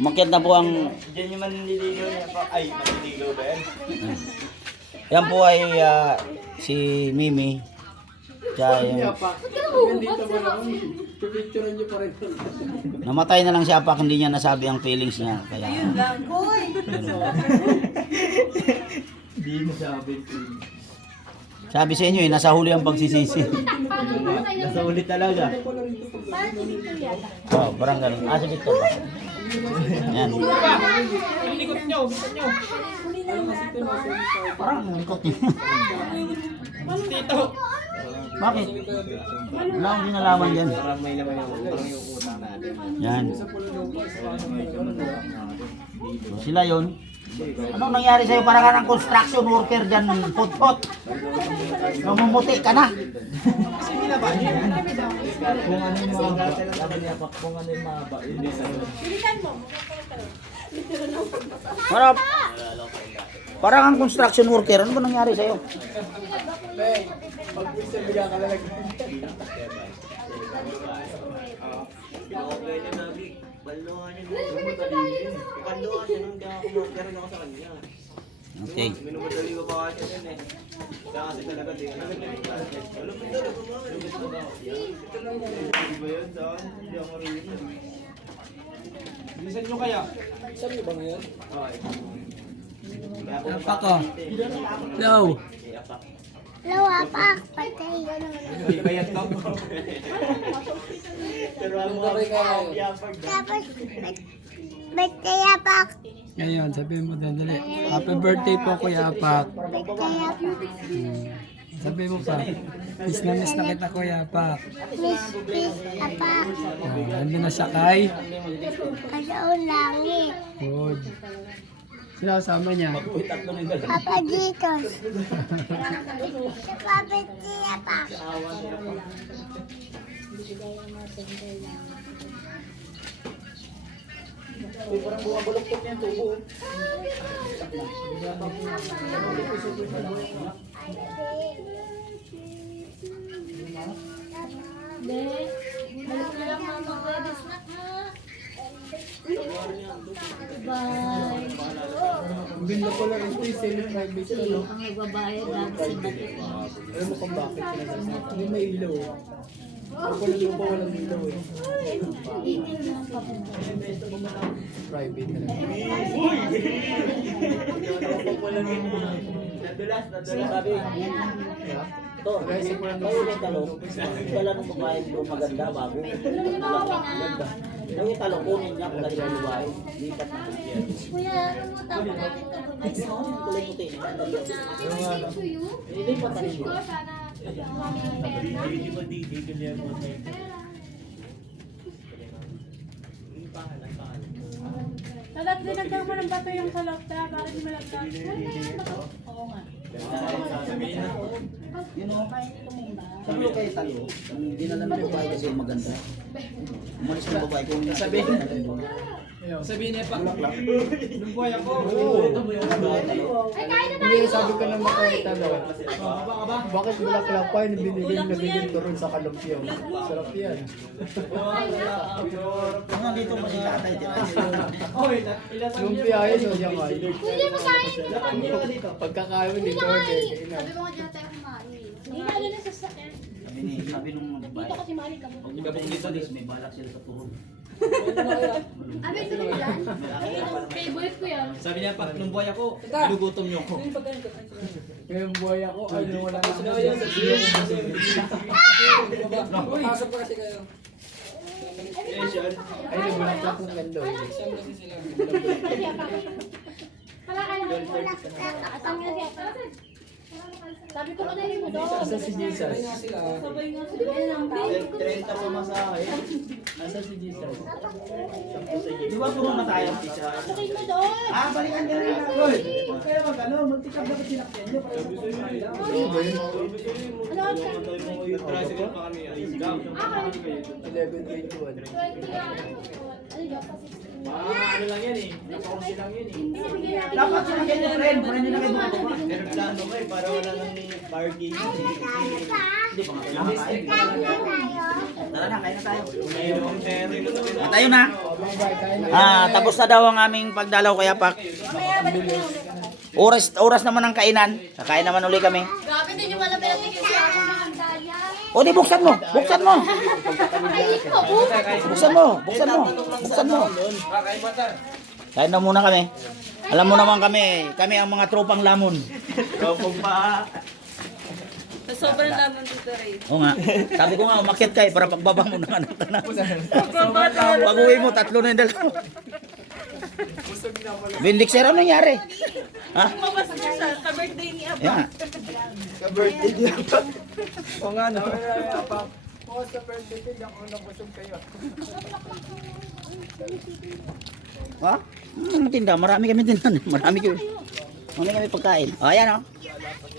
Umakyat na po ang... Diyan yung manliligaw niya pa. Ay, manliligaw ba yan? Yan po ay si Mimi. Siya yung... Namatay na lang si Apak, hindi niya nasabi ang feelings niya. Kaya... Hindi mo sabi. Sabi sa inyo nasa huli ang pagsisisi. Nasa ulit talaga. Oh, parang ganun. Si Victor. Yan. Likot nyo, likot nyo. Parang likot niya. Tito. Bakit? Wala akong kinalaman dyan. Parang may laman yung utang natin. Yan. So, sila yon. Anong nangyari sa'yo? Parang ka ng construction worker dyan, pot-pot. Namumuti ka na. Kasi binaba niya. Kung ano yung mahaba. Sabi niya pa, kung ano yung mahaba. Hindi sa'yo. Parang ang construction worker. Ano ba nangyari sa'yo? Okay. Minumadali ko pa kasi yan eh. Kaya kasi talaga di. Alam mo yun saan? Hindi ako marunong. Bilisan nyo kaya? Saan nyo ba ngayon? Okay. Apak ko. Hello. Lawapak, patay. Hindi bayad ka mo. Pero ang mga yapag. Tapos, birthday apak. Ngayon, sabihin mo dali. Happy birthday po, Kuya Apak. Birthday apak. Sabihin mo pa. Miss na kita, Kuya Apak. Miss apak. Ando na siya kay. Kasaon langit. Good. Sino kasama niya? Papa Jitos. Papa birthday apak. Parang bumabaluktot niya yung tubo. Balik na lang mama ko. Snack ha. Bye. Bin na pala ito, same private ko, no? Ang nagbabayad lang si Bati. Alam mo kung bakit pinag-asawa? Hindi may ilaw. Wala yung pa walang ilaw eh. Private na lang. Nadulas. Sabi, ito, kayo may talong. Dala ng babae mo maganda, bago. Maganda. Yung talong, kunin niya kung galing ang babae. Lipat na. Kuya, ano mo tapos natin ito? Bye so. Kulay puti. Lipat na rin. Talat dinagdag mo ng bato yung sa lofta. Bakit di malagdag? Oo nga. You know, sabi ko kayo talo, ang dinala ng babae kasi maganda. Umalis ng babae kung Sabihin. Sabihin niya pa. Nung buhay ako. Ay, kain na Hindi, tayo. sabi ko naman kayo tanong. Aba. Bakit bulaklak pa yung binibigyan turon sa kalumpyo? Sarap yan. Kung nandito mo si tatay, Oy, ilan Lumpia yun, o siya kayo. Pwede mo kain. Pagkakain Hindi dito, kumain. kaya Sabi mo nga dyan tayo kumain. Hindi na na sa sakyan. sabi nung babae, Dito kasi mali ka mo. huwag niyo dito, may balak sila sa tuhod. Abi, ito mo dyan? Favorite ko yan. Sabi niya, pag nung buhay ako, ginugutom niyo ako. kaya yung buhay ako, ay wala na ako. Pasok pa kasi kayo. Ay, nabulaklak ng ganda. Wala ka lang. Asan nga siya? Sabi ko madali mo doon. Asa si Jesus? Sabay nga sila. Yan lang. 30 pa masahe. Nasa si Jesus. Di ba puro na tayo? Sakay mo doon. Balikan ka rin. Hoy, huwag kayo mag-ano, mag-tikap na sinakyan nyo para sa mga lang. Ano ang sabi? 11:21. Ano yun? Pa 16. Ano lang yan eh. Napaunsi lang yan eh. Dapat sinakyan niya friend. Para hindi na kayo bumababa. Pero plano mo eh, para wala nang parking. Hindi pa nga kailangan tayo. Tara na, kain na tayo. Mayroong terry na naman. Tayo na. Tapos na daw ang aming pagdalaw kaya pak. Oras naman ang kainan. Kakain naman uli kami. Grabe, hindi nyo wala pinatigil siya ako mga daya. O di buksan mo. Buksan mo. Ayik mo, Buksan mo. Buksan mo. Buksan mo. Kain na muna kami. Alam mo naman kami ang mga tropang lamon. Tropong pa. Sobrang laman dito rin. Oo nga. Sabi ko nga, umakyat ka para pagbaba mo ng anak ka na. Pag-uwi mo, 3 na yung dalawa. Bindik sir, ano nangyari? Ha? Mabasa niya siya sa birthday ni Abba. Yan. Ka-birthday niya pa. O nga no. Oo, sa birthday ko, yung unang busog kayo. Ha? Tinda, marami kami tinda. Marami kami pagkain. O, ayan o.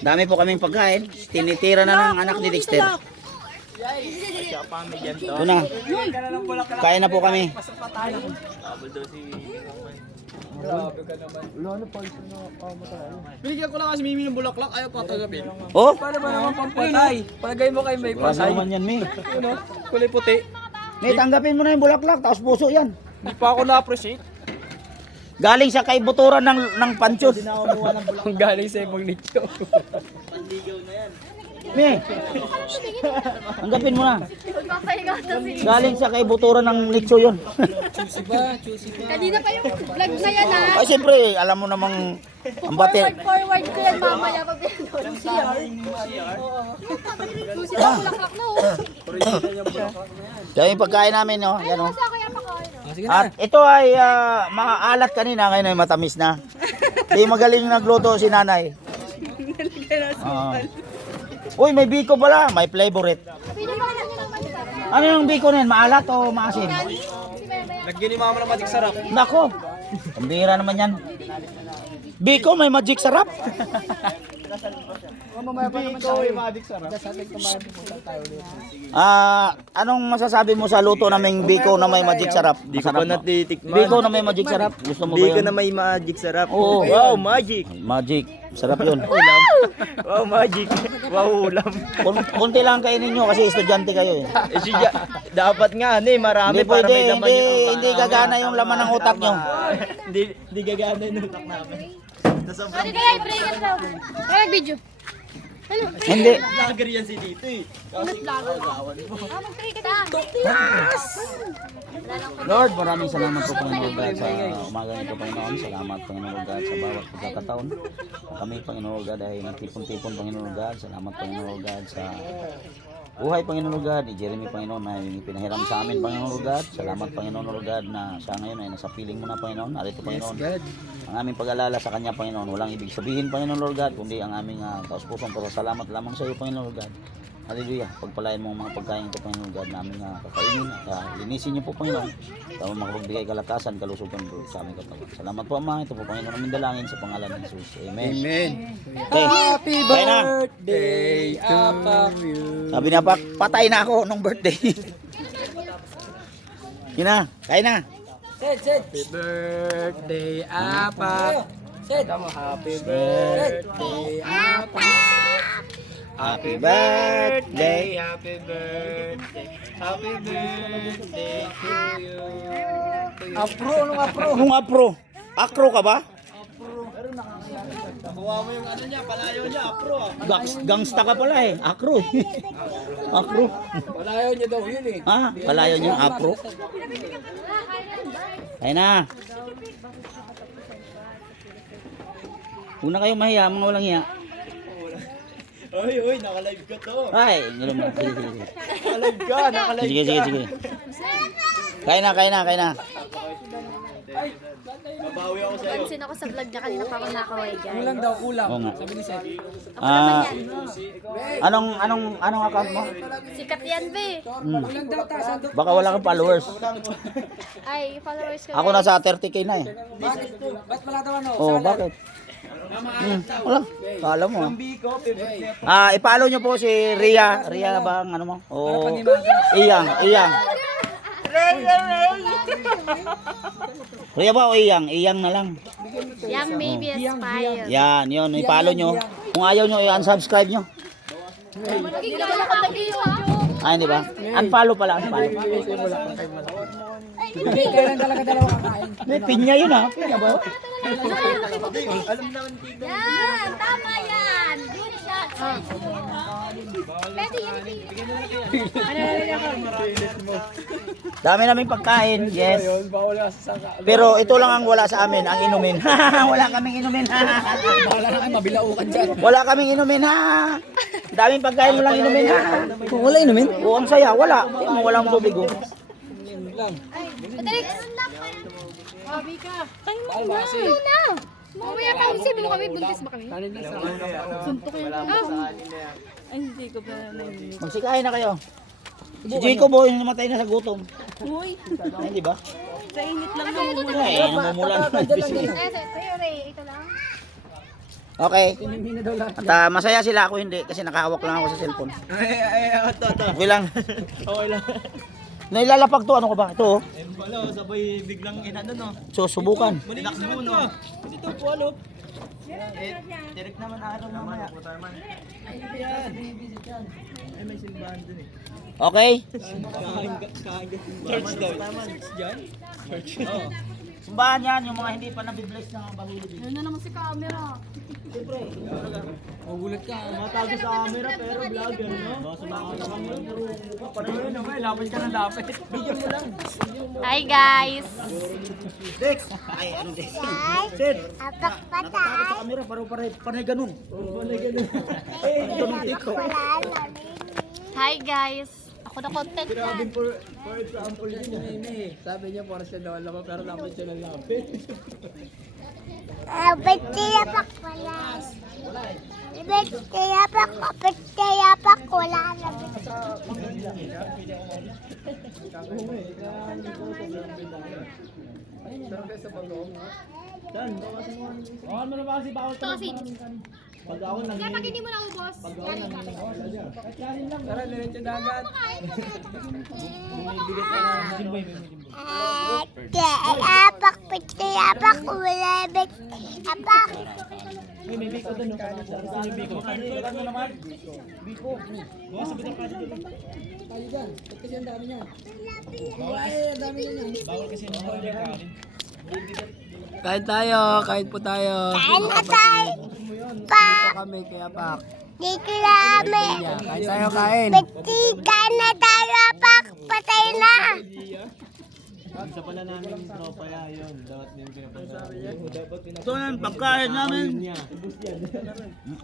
Dami po kaming pagkain. Tinitira na ng anak ni Dexter. Ito na. Kain na po kami. Grabe ka naman. Wala na pa isa na binigyan ko lang kasi Mimi ng bulaklak, ayaw pa tagapin. Oh? Paano ba naman pampatay? Palagay mo kay may Wala patay. naman yan, May. Ano? Kulay puti. May, tanggapin mo na yung bulaklak, tapos puso yan. Hindi pa ako na-appreciate. Galing sa kaibuturan ng panchos. Ang galing sa ibang nito. May, tanggapin mo na. magpapahinga kasi. Galing sa kaibuturan ng litso yun. Kanina pa yung vlog na yan ha. Ay, siyempre, alam mo namang ang bate. Forward ko yan mamaya pag pinanood. CR? Kung sila bulaklak na oh. Kaya yung pagkain namin, no? Yan, oh. Kasi ako yung pakain oh. At ito ay maalat kanina, ngayon ay matamis na. Di magaling nagluto si nanay. Uy, may biko pala, may favorite. Pinapakain nyo naman sa Ano yung biko na yun? Maalat o maasim? Lagyan ni mama ng magic sarap. Nako, pambira naman yan. Biko, may magic sarap. Mamaya pa naman tayo. Magic sarap. Dasatin kumain po tayo ulit. Anong masasabi mo sa luto naming biko na may magic sarap? Di ko Masarap pa mo? natitikman. Biko na may magic sarap? Gusto mo ba Hindi ko yun? na may magic sarap. Oo. Wow, magic. Magic. Sarap yun. Wow, magic. Wow, ulam. Kunti lang kainin nyo kasi estudyante kayo eh. Eh, siya, dapat nga, marami Hindi para pwede, may laman yung utak. hindi gagana yung laman ng utak nyo. Hindi gagana yung utak namin. Ano kaya i-break it daw? Kaya video. Ano? Hindi. Vlogger yan si Dito eh. Mag-break it daw. Lord, maraming salamat po Panginoon God sa umaga nito Panginoon. Salamat Panginoon God sa bawat pagkakataon. Kami Panginoon God ay nagtipon-tipon Panginoon God. Salamat Panginoon God sa buhay Panginoon God. Ni Jeremy Panginoon na pinahiram sa amin Panginoon God. Salamat Panginoon God na siya ngayon ay nasa piling mo na Panginoon. Narito Panginoon. Ang aming pag-alala sa Kanya Panginoon. Walang ibig sabihin Panginoon God. Kundi ang aming taus-pusong pasasalamat lamang sa iyo Panginoon God. Hallelujah. Pagpalain mo ang mga pagkain ito, Panginoon God, namin kakainin at linisin niyo po, Panginoon. Tama makapagbigay kalakasan, kalusugan po sa aming katawan. Salamat po, Ama. Ito po, Panginoon, aming dalangin sa pangalan ng Jesus. Amen. Amen. Okay. Happy Kaya na. birthday, Apa. Sabi na pa, patay na ako nung birthday. Yun na, kaya na. Happy birthday, Apa. Happy birthday, Apa. Happy birthday. Happy birthday. Happy birthday to you. Apro, anong apro? Nung apro. Akro ka ba? Nakuha mo yung ano niya, palayo niya, apro. Gangsta ka pala eh. Akro eh. Akro. Palayo niya daw yun eh. Ha? Palayo niyo, apro. Kaya na. Huwag na kayong mahiya, mga walang hiya. Oy, naka-live ka to. Ay, nilum na. Sige, sige, sige. Naka-live ka, naka-live Sige, sige, sige. Kaya na, kaya na, kaya na. ka. bawi ako sa'yo. Pansin ako sa vlog niya kanina pa ako nakaway, guys. Kulang daw, kulang. Oo nga. Sabi ni Seth. Anong account mo? Sikat yan, be. Kulang daw, taas. Baka wala kang followers. Ay, followers ko. Ako nasa 30k na eh. Bakit po? Ba't pala daw ano? Oh, bakit? Wala. Kala mo. I-follow nyo po si Ria. Ria ba ang ano mo? Oh, Iyang. Ria ba o Iyang? Iyang na lang. Young baby aspire. Yan, yun. I-follow nyo. Kung ayaw nyo, i-unsubscribe nyo. Magiging gano'n ka nag-YouTube. Ay, hindi ba? Unfollow pala, unfollow. Hindi, kailan talaga dalawa kakain. May pinya yun ha. Pinya ba? Yan, tama yan. Good shot. Pwede yan. Dami naming pagkain, yes. Ayun, bawal ka sa saka. Pero ito lang ang wala sa amin, ang inumin. Wala kaming inumin. Bahala na kayo, mabilaukan dyan. Wala kaming inumin ha. Daming pagkain, walang inumin ha. Wala inumin? Oo, ang saya, wala. Tingnan mo, walang tubig oh. Alex. Abi ka. Kain mo na. Mamaya pa usip mo kami. Buntis ba kami? Suntok yun. Magsikain na kayo. Si Jacob oh, yung namatay na sa gutom. Uy. Ay, di ba? Sa init lang na Ay, namumulan. Sa'yo, Ray. Ito lang. Okay. Tinimina daw lahat. At masaya sila, ako hindi kasi nakahawak lang ako sa cellphone. Okay lang. Okay lang. Nailalapag to, ano ka ba? Ito oh. Wala, sabay biglang inano no. So, subukan. Tinakbo no. Kasi ito po ano. Direct naman araw mamaya. Ay, may simbahan dun eh. Okay? Church daw. Church dyan? Church. Oo. Simbahan yan, yung mga hindi pa nabibless na bahuli. Ano na naman si camera? Magulat ka. Matago sa camera pero vlogger no? Basta makakita kami. Parang yun naman, lapit ka ng lapit. Video mo lang. Hi, guys. Dex! Ay, anong Dex? Sid! Natatakot sa camera, panay ganun. Wala ganun. Ganun tiko. Hi, guys. Ako na content Grabe yan. for example yun eh. Sabi niya, para siya daw alam pero lapit siya ng lapit. Ba't kaya pak wala? Ba't kaya pak wala na? Pero kaya sa pag-uong ha? Dan, bawasan mo na ba kasi bawal Ito kasi. pag ako nang Kaya pag hindi mo na ubos, yari ka. Tara, diretso dagat. bigat na simboy. Kaya pak wala. Ba't apak? May biko doon. Gusto niyo biko? Ano naman? Biko. Bawasan mo na kasi dito. Tayo dyan. Ba't kasi ang dami niya? Ay, ang dami niya. Bawal kasi ang mga kanin. Kain tayo, kain po tayo. Kain na tayo. Dito kami, kaya pak. Dito namin. Kain tayo, kain. Ba't kain na tayo pak? Patay na. Isa pala namin tropa yun. Dapat din pinapansabi. Ito na yung pagkain namin.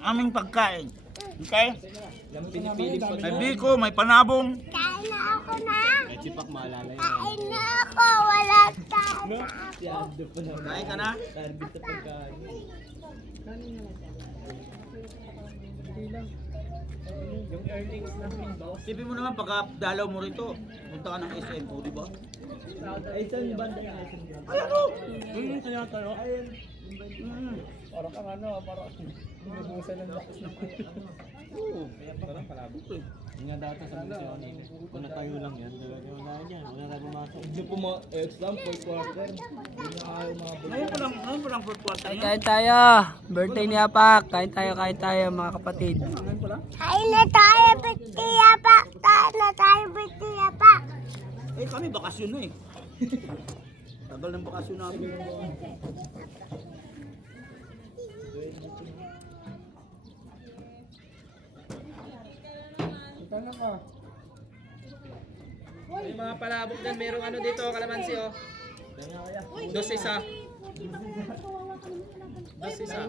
Aming pagkain. Okay? May biko, may panabong. Kain na ako na. Kahit si Pak maalala yun. Kain na ako. Wala tayo. Si Ado pa naman. Kain ka na? Target sa pagkain. Yung earnings namin, boss. Tipin mo naman pagka dalaw mo rito. Punta ka ng SM po, di ba? Ay, saan banda yung SM? Ayan o! Kaya tayo. Ayun. Parang kang ano, parang binubusan ng lakas ng Parang palabok eh. Yung nga data sa misyon eh. Kung natayo lang yan, talaga wala yan. Wala na pumasok. Hindi po mga exam, 4 quarter. Hindi na ayaw mga Ngayon pa lang fourth quarter niya. Kain tayo. Birthday ni Apak. Kain tayo mga kapatid. Kain na tayo. Ba't kaya pak? Kain na tayo. Ba't kaya pak? Eh kami bakasyon na eh. Tagal ng bakasyon namin. Tanga ka. May mga palabok dyan, merong ano dito, kalamansi oh. Dos isa. Dos isa.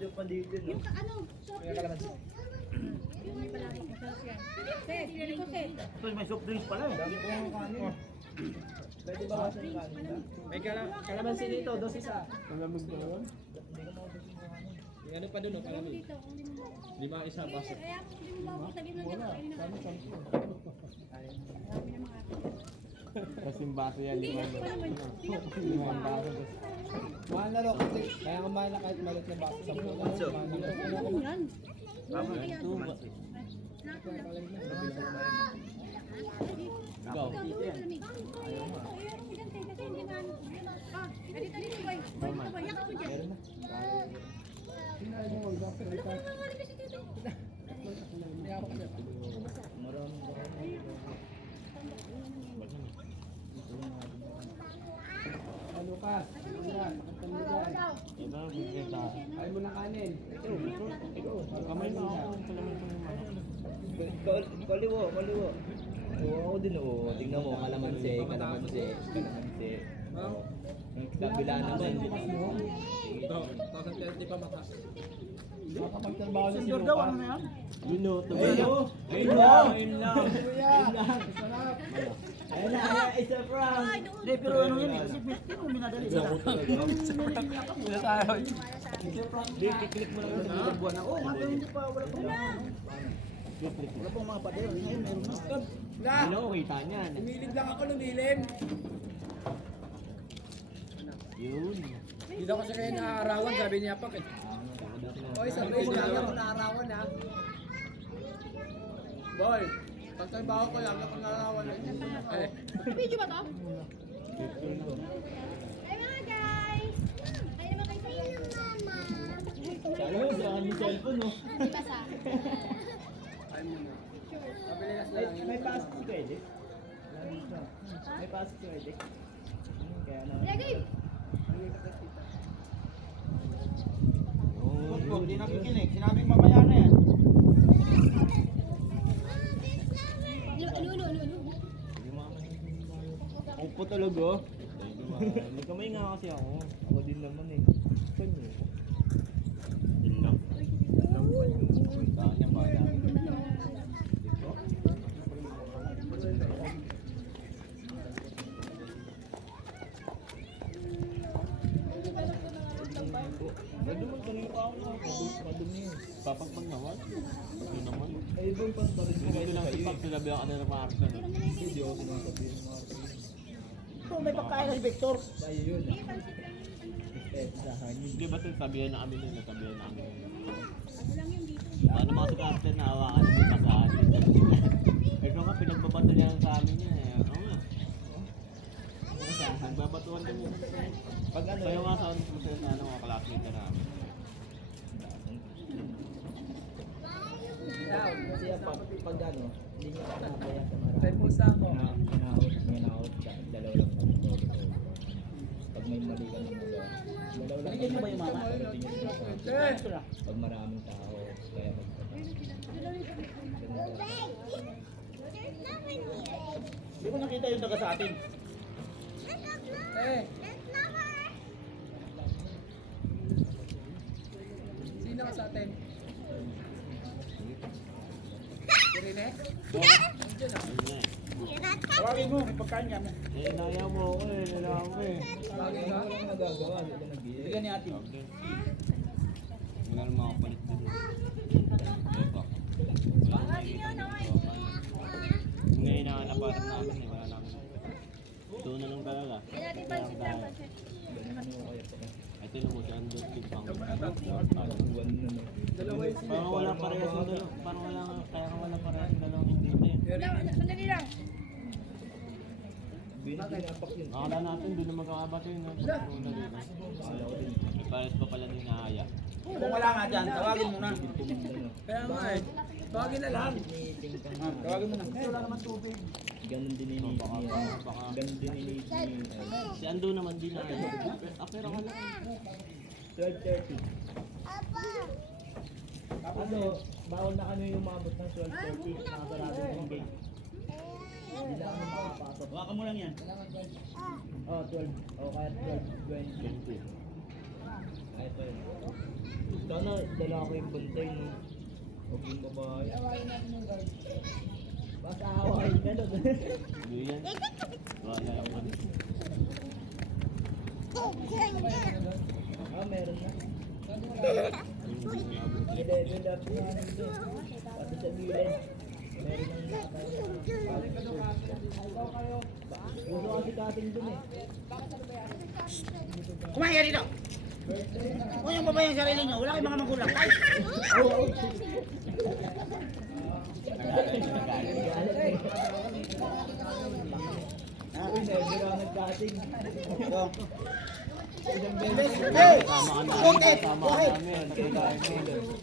yung pandito, no? Ito may soft drinks pala eh. Pwede ba kasi yung kanin? May kalamansi dito, dos isa. Malamig ba yun? Yung ano pa dun, kalamig. 5 isa, baso. Wala, kami sampu. Kasing baso yan, 5 baso. Mahal na ro kasi, kaya nga mahal na kahit malit na baso. 10 na. Ikaw. Lucas, yan, makatang mo dyan. Diba, bigyan tayo. Ayaw mo na kanin. Kamay na ako, kalaman ko yung manok. Kaliwo. Oo, ako din oo. Tingnan mo, kalamansi. Kabila naman. Ito, 2030 pa matas. Makapagtrabaho na si Sensor daw, ano na yan? Minuto. Ayun lang. Sarap. Ayun na, isa prank. Hindi, pero ano yun eh, kasi 50 mo minadali sila. Wala tayo. Click mo lang yung sa buwan na. Oo, nga pero hindi pa, wala pang mga pader. Ngayon, meron na. Na! Ano ko kita niyan? Umilid lang ako, lumilim. Yun. Hindi daw kasi kayo naaarawan, sabi niya Pak eh. Oy, sabi ko lang ako naaarawan ha. Boy, pagtrabaho ko lang ako naaarawan eh. Video ba to? Ay mga guys! Ay naman kayo sa Kala mo, saan yung cellphone, no? Di ba sa? Ay muna. Pabili na sila. May pasok si Kwede. May pasok si Kwede. Kaya na. Ilagay! Oo, hindi nakikinig. Sinabing mamaya na yan. Ano? Ang po talaga. May kamay nga kasi ako. Ako din naman eh. Saan yun? Yun lang. Saan yung bata? Pwede mo tuloy pa ako na. Madumi. Papagpag naman? Hindi naman. Ay, iba yung pantarin ko. Hindi lang si Pag sinabi ako na Marcos. Hindi ako sinasabihin mga ito, may pagkain na si Victor. Tayo yun. Hindi ba sabihan na kami nun? Nasabihan na kami nun. Ano mga si Captain na hawakan na may pasahan. Ito nga, pinagbabato niya lang sa amin yan eh. Oo nga. Nagbabatuan din yun. Pag ano Kaya nga sa ano mga classmate na namin. Kasi yan, pag ano, hindi niya pa nakakaya sa marami. May pulsa ako. Ginahot, dalaw lang kami. Pag may mali ka naman ba? Dalaw lang kami. Ba yung mama? Pag maraming tao, kaya Hindi ko nakita yung taga sa atin. Sino ka sa atin? Irene? Ayun na eh. Tawagin mo, may pagkain yan. Eh, inaya mo ako eh. Nalaman ko eh. Bagay ka? Walang nagagawa, di ba nag-iit? Bigyan ni ate. Wala naman ako palit din. Ito. Wala ngayon hinahanap parang namin eh. Wala namin. Doon na lang talaga. Ito lang mo si Andrew Kid pang. Dalawa yung sila. Parang wala parehas yung dalawa. Parang wala nga. Kaya nga wala parehas yung dalawang hindi eh. Sandali lang. Binapak yun. Akala natin doon na magkakabato yun. Una din. Akala ko din. May pares pa pala din naaya. Kung wala nga dyan, tawagin mo na. Kaya nga eh. Bagay na lang. Tawagin mo na. Wala naman tubig. Ganun din ini. Baka. Ganun din ini. Si Ando naman din na. Pero ka lang. 12:30. Ano, bawal na kami umabot ng 12:30. Nakasarado yung gate. Hindi na kami makapasok. Baka mo lang yan. Oh, 12. O kaya 12:20. Ay, 12. Sana dala ko yung bantay, no? Huwag yung babae. Basta awain ka doon. Hindi yan. Wala lang man. Ah, meron na. I-level up na nito. Pati sa gilid. Meron nang uso kasi dating dun eh. Kumain ka dito! Kung yung babae yung sarili nyo, wala kayong mga magulang. Ay! Uy, never ako nag-cutting. Ito. Hey! Tama ka namin. Tama ka namin. Nagkailangan mo.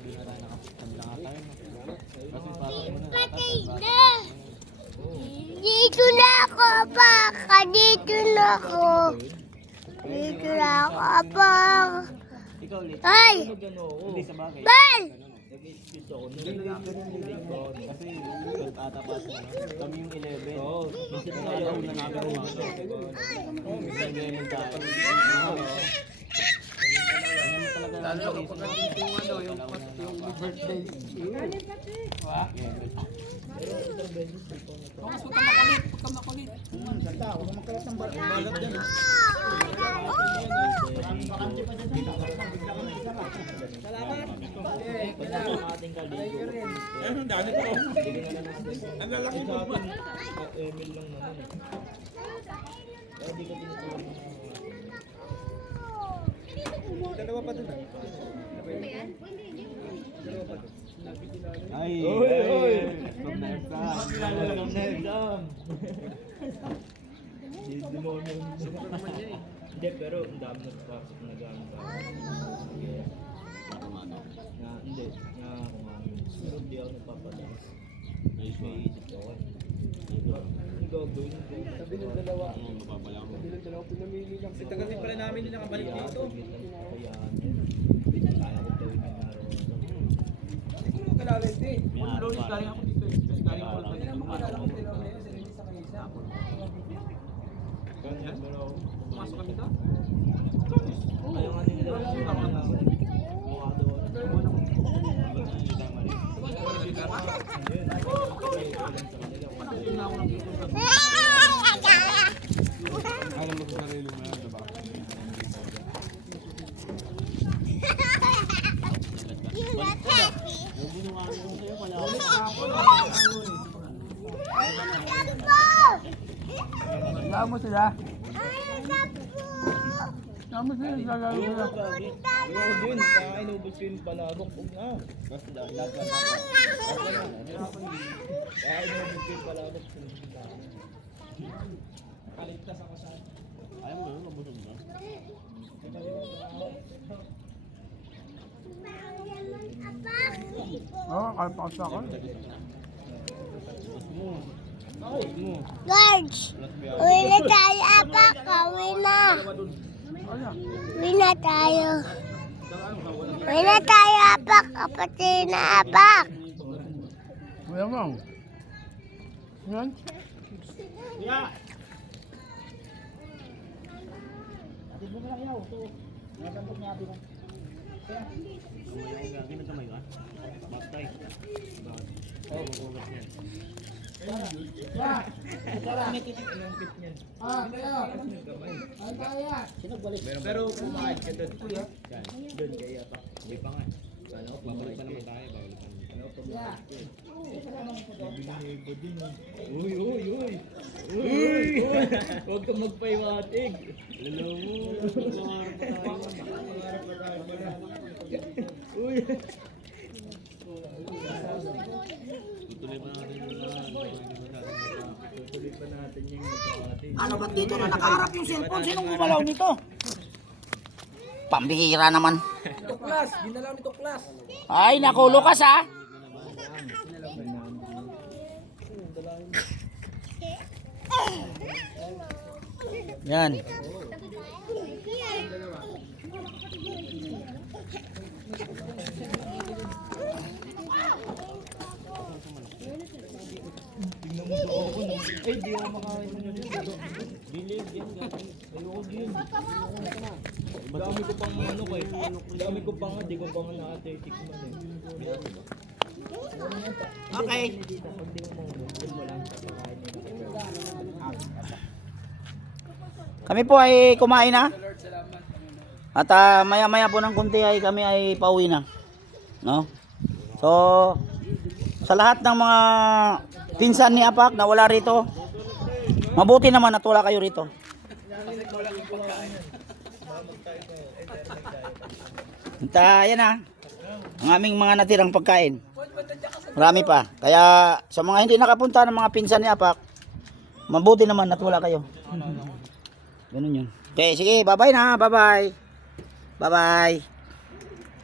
Hindi na tayo nakapagkanda nga tayo. Kasi parang mo na Patay na. Dito na ako, baka. Dito na ako. Dito na ako, abang. ikaw ulit. Ay! Ano ako? Hindi sa bagay. Bal! Nag-excuse ako. Hindi kasi ikaw tatapas mo. Kami yung 11. Oo. Kasi nakalauna namin pumasok. Minsan ganyan magdaan. Lalo kapag yung ano, yung birthday. Ganda, huwag mo magkalat ng balat dyan. Bakante pa dyan. Ating kaligo. Ang dami ko. Ang lalaki ko pa. Emil lang naman eh. Kaya di ko tinutulong. Dalawa pa dun ah. Dalawa pa dun. Ay! Oy! From the exam. From the exam. Demonyo. Hindi, pero ang dami nagpapasok na gamit ako. Na, hindi. Na kumain. Pero hindi ako nagpapadance. May isip ako eh. Ang gagawin ko. Sabi ng dalawa. Sabi ng dalawa, pinamili lang. Sa tagal din pala namin din nakabalik dito. Kaya ko gawin yung araw. Siguro kailangan din. Lunes galing ako dito eh. Kasi galing ako sa Ganyan, pero pumasok kami doon. ayaw nga nila daw. Mukha daw. Alam mo sa sarili mo yan, diba? Yung binuha ko sa'yo, wala ako. Wala mo sila. Wala mo sila, lalaro sila. Ayaw din, kaya inubos ko yung palabok. Huwag na. Basta dahil lahat na. Kaya inubos ko yung palabok. Kaligtas ako sa Ayaw mo yun, mabusog na. Oo, kalpakas ako. George! Uwi na tayo, apak. Uwi na. Uwi na tayo. Uwi na tayo, apak. Kapatid na apak. Kuya mo. Yan? Kuya! Atid mo na lang yaw. Ito. Nagandog niya atin. Kaya. Gagi na kamay ka? Batay. Oo, magugas yan. May titik. yung pit niyan. Sinagbalik. Pero kumain ka doon. Doon kaya pa. Hindi pa nga. Ano? Babalik pa naman tayo, babalik pa naman. Ano? Pabalik ko. Binihibo din ah. Uy, uy, uy! Uy! Huwag kang magpaiwatig. Lalo mo. Pangarap pa tayo pala. Uy! Tutuloy pa natin yung Tutuloy pa natin yung magpaiwatig. Ano ba't dito na nakaharap yung cellphone? Sinong gumalaw nito? Pambihira naman. Tuklas! Ginalaw ni Tuklas! Ay, naku, Lucas ha? Yan. Tingnan mo sa ako nung... Ay, di ako makain mo na dito. Dilig yan, gagi. Ayoko din. Dami ko pang ano ko eh. Dami ko pang, di ko pang na-athletic man eh. Okay. Kami po ay kumain na. At maya-maya po ng kunti ay kami ay pauwi na. No? So, sa lahat ng mga pinsan ni Apak na wala rito, mabuti naman at wala kayo rito. Yan na. Ang aming mga natirang pagkain. Marami pa. Kaya sa mga hindi nakapunta ng mga pinsan ni Apak, mabuti naman at wala kayo. Ganun yun. Okay, sige, bye-bye na. Bye-bye. Bye-bye.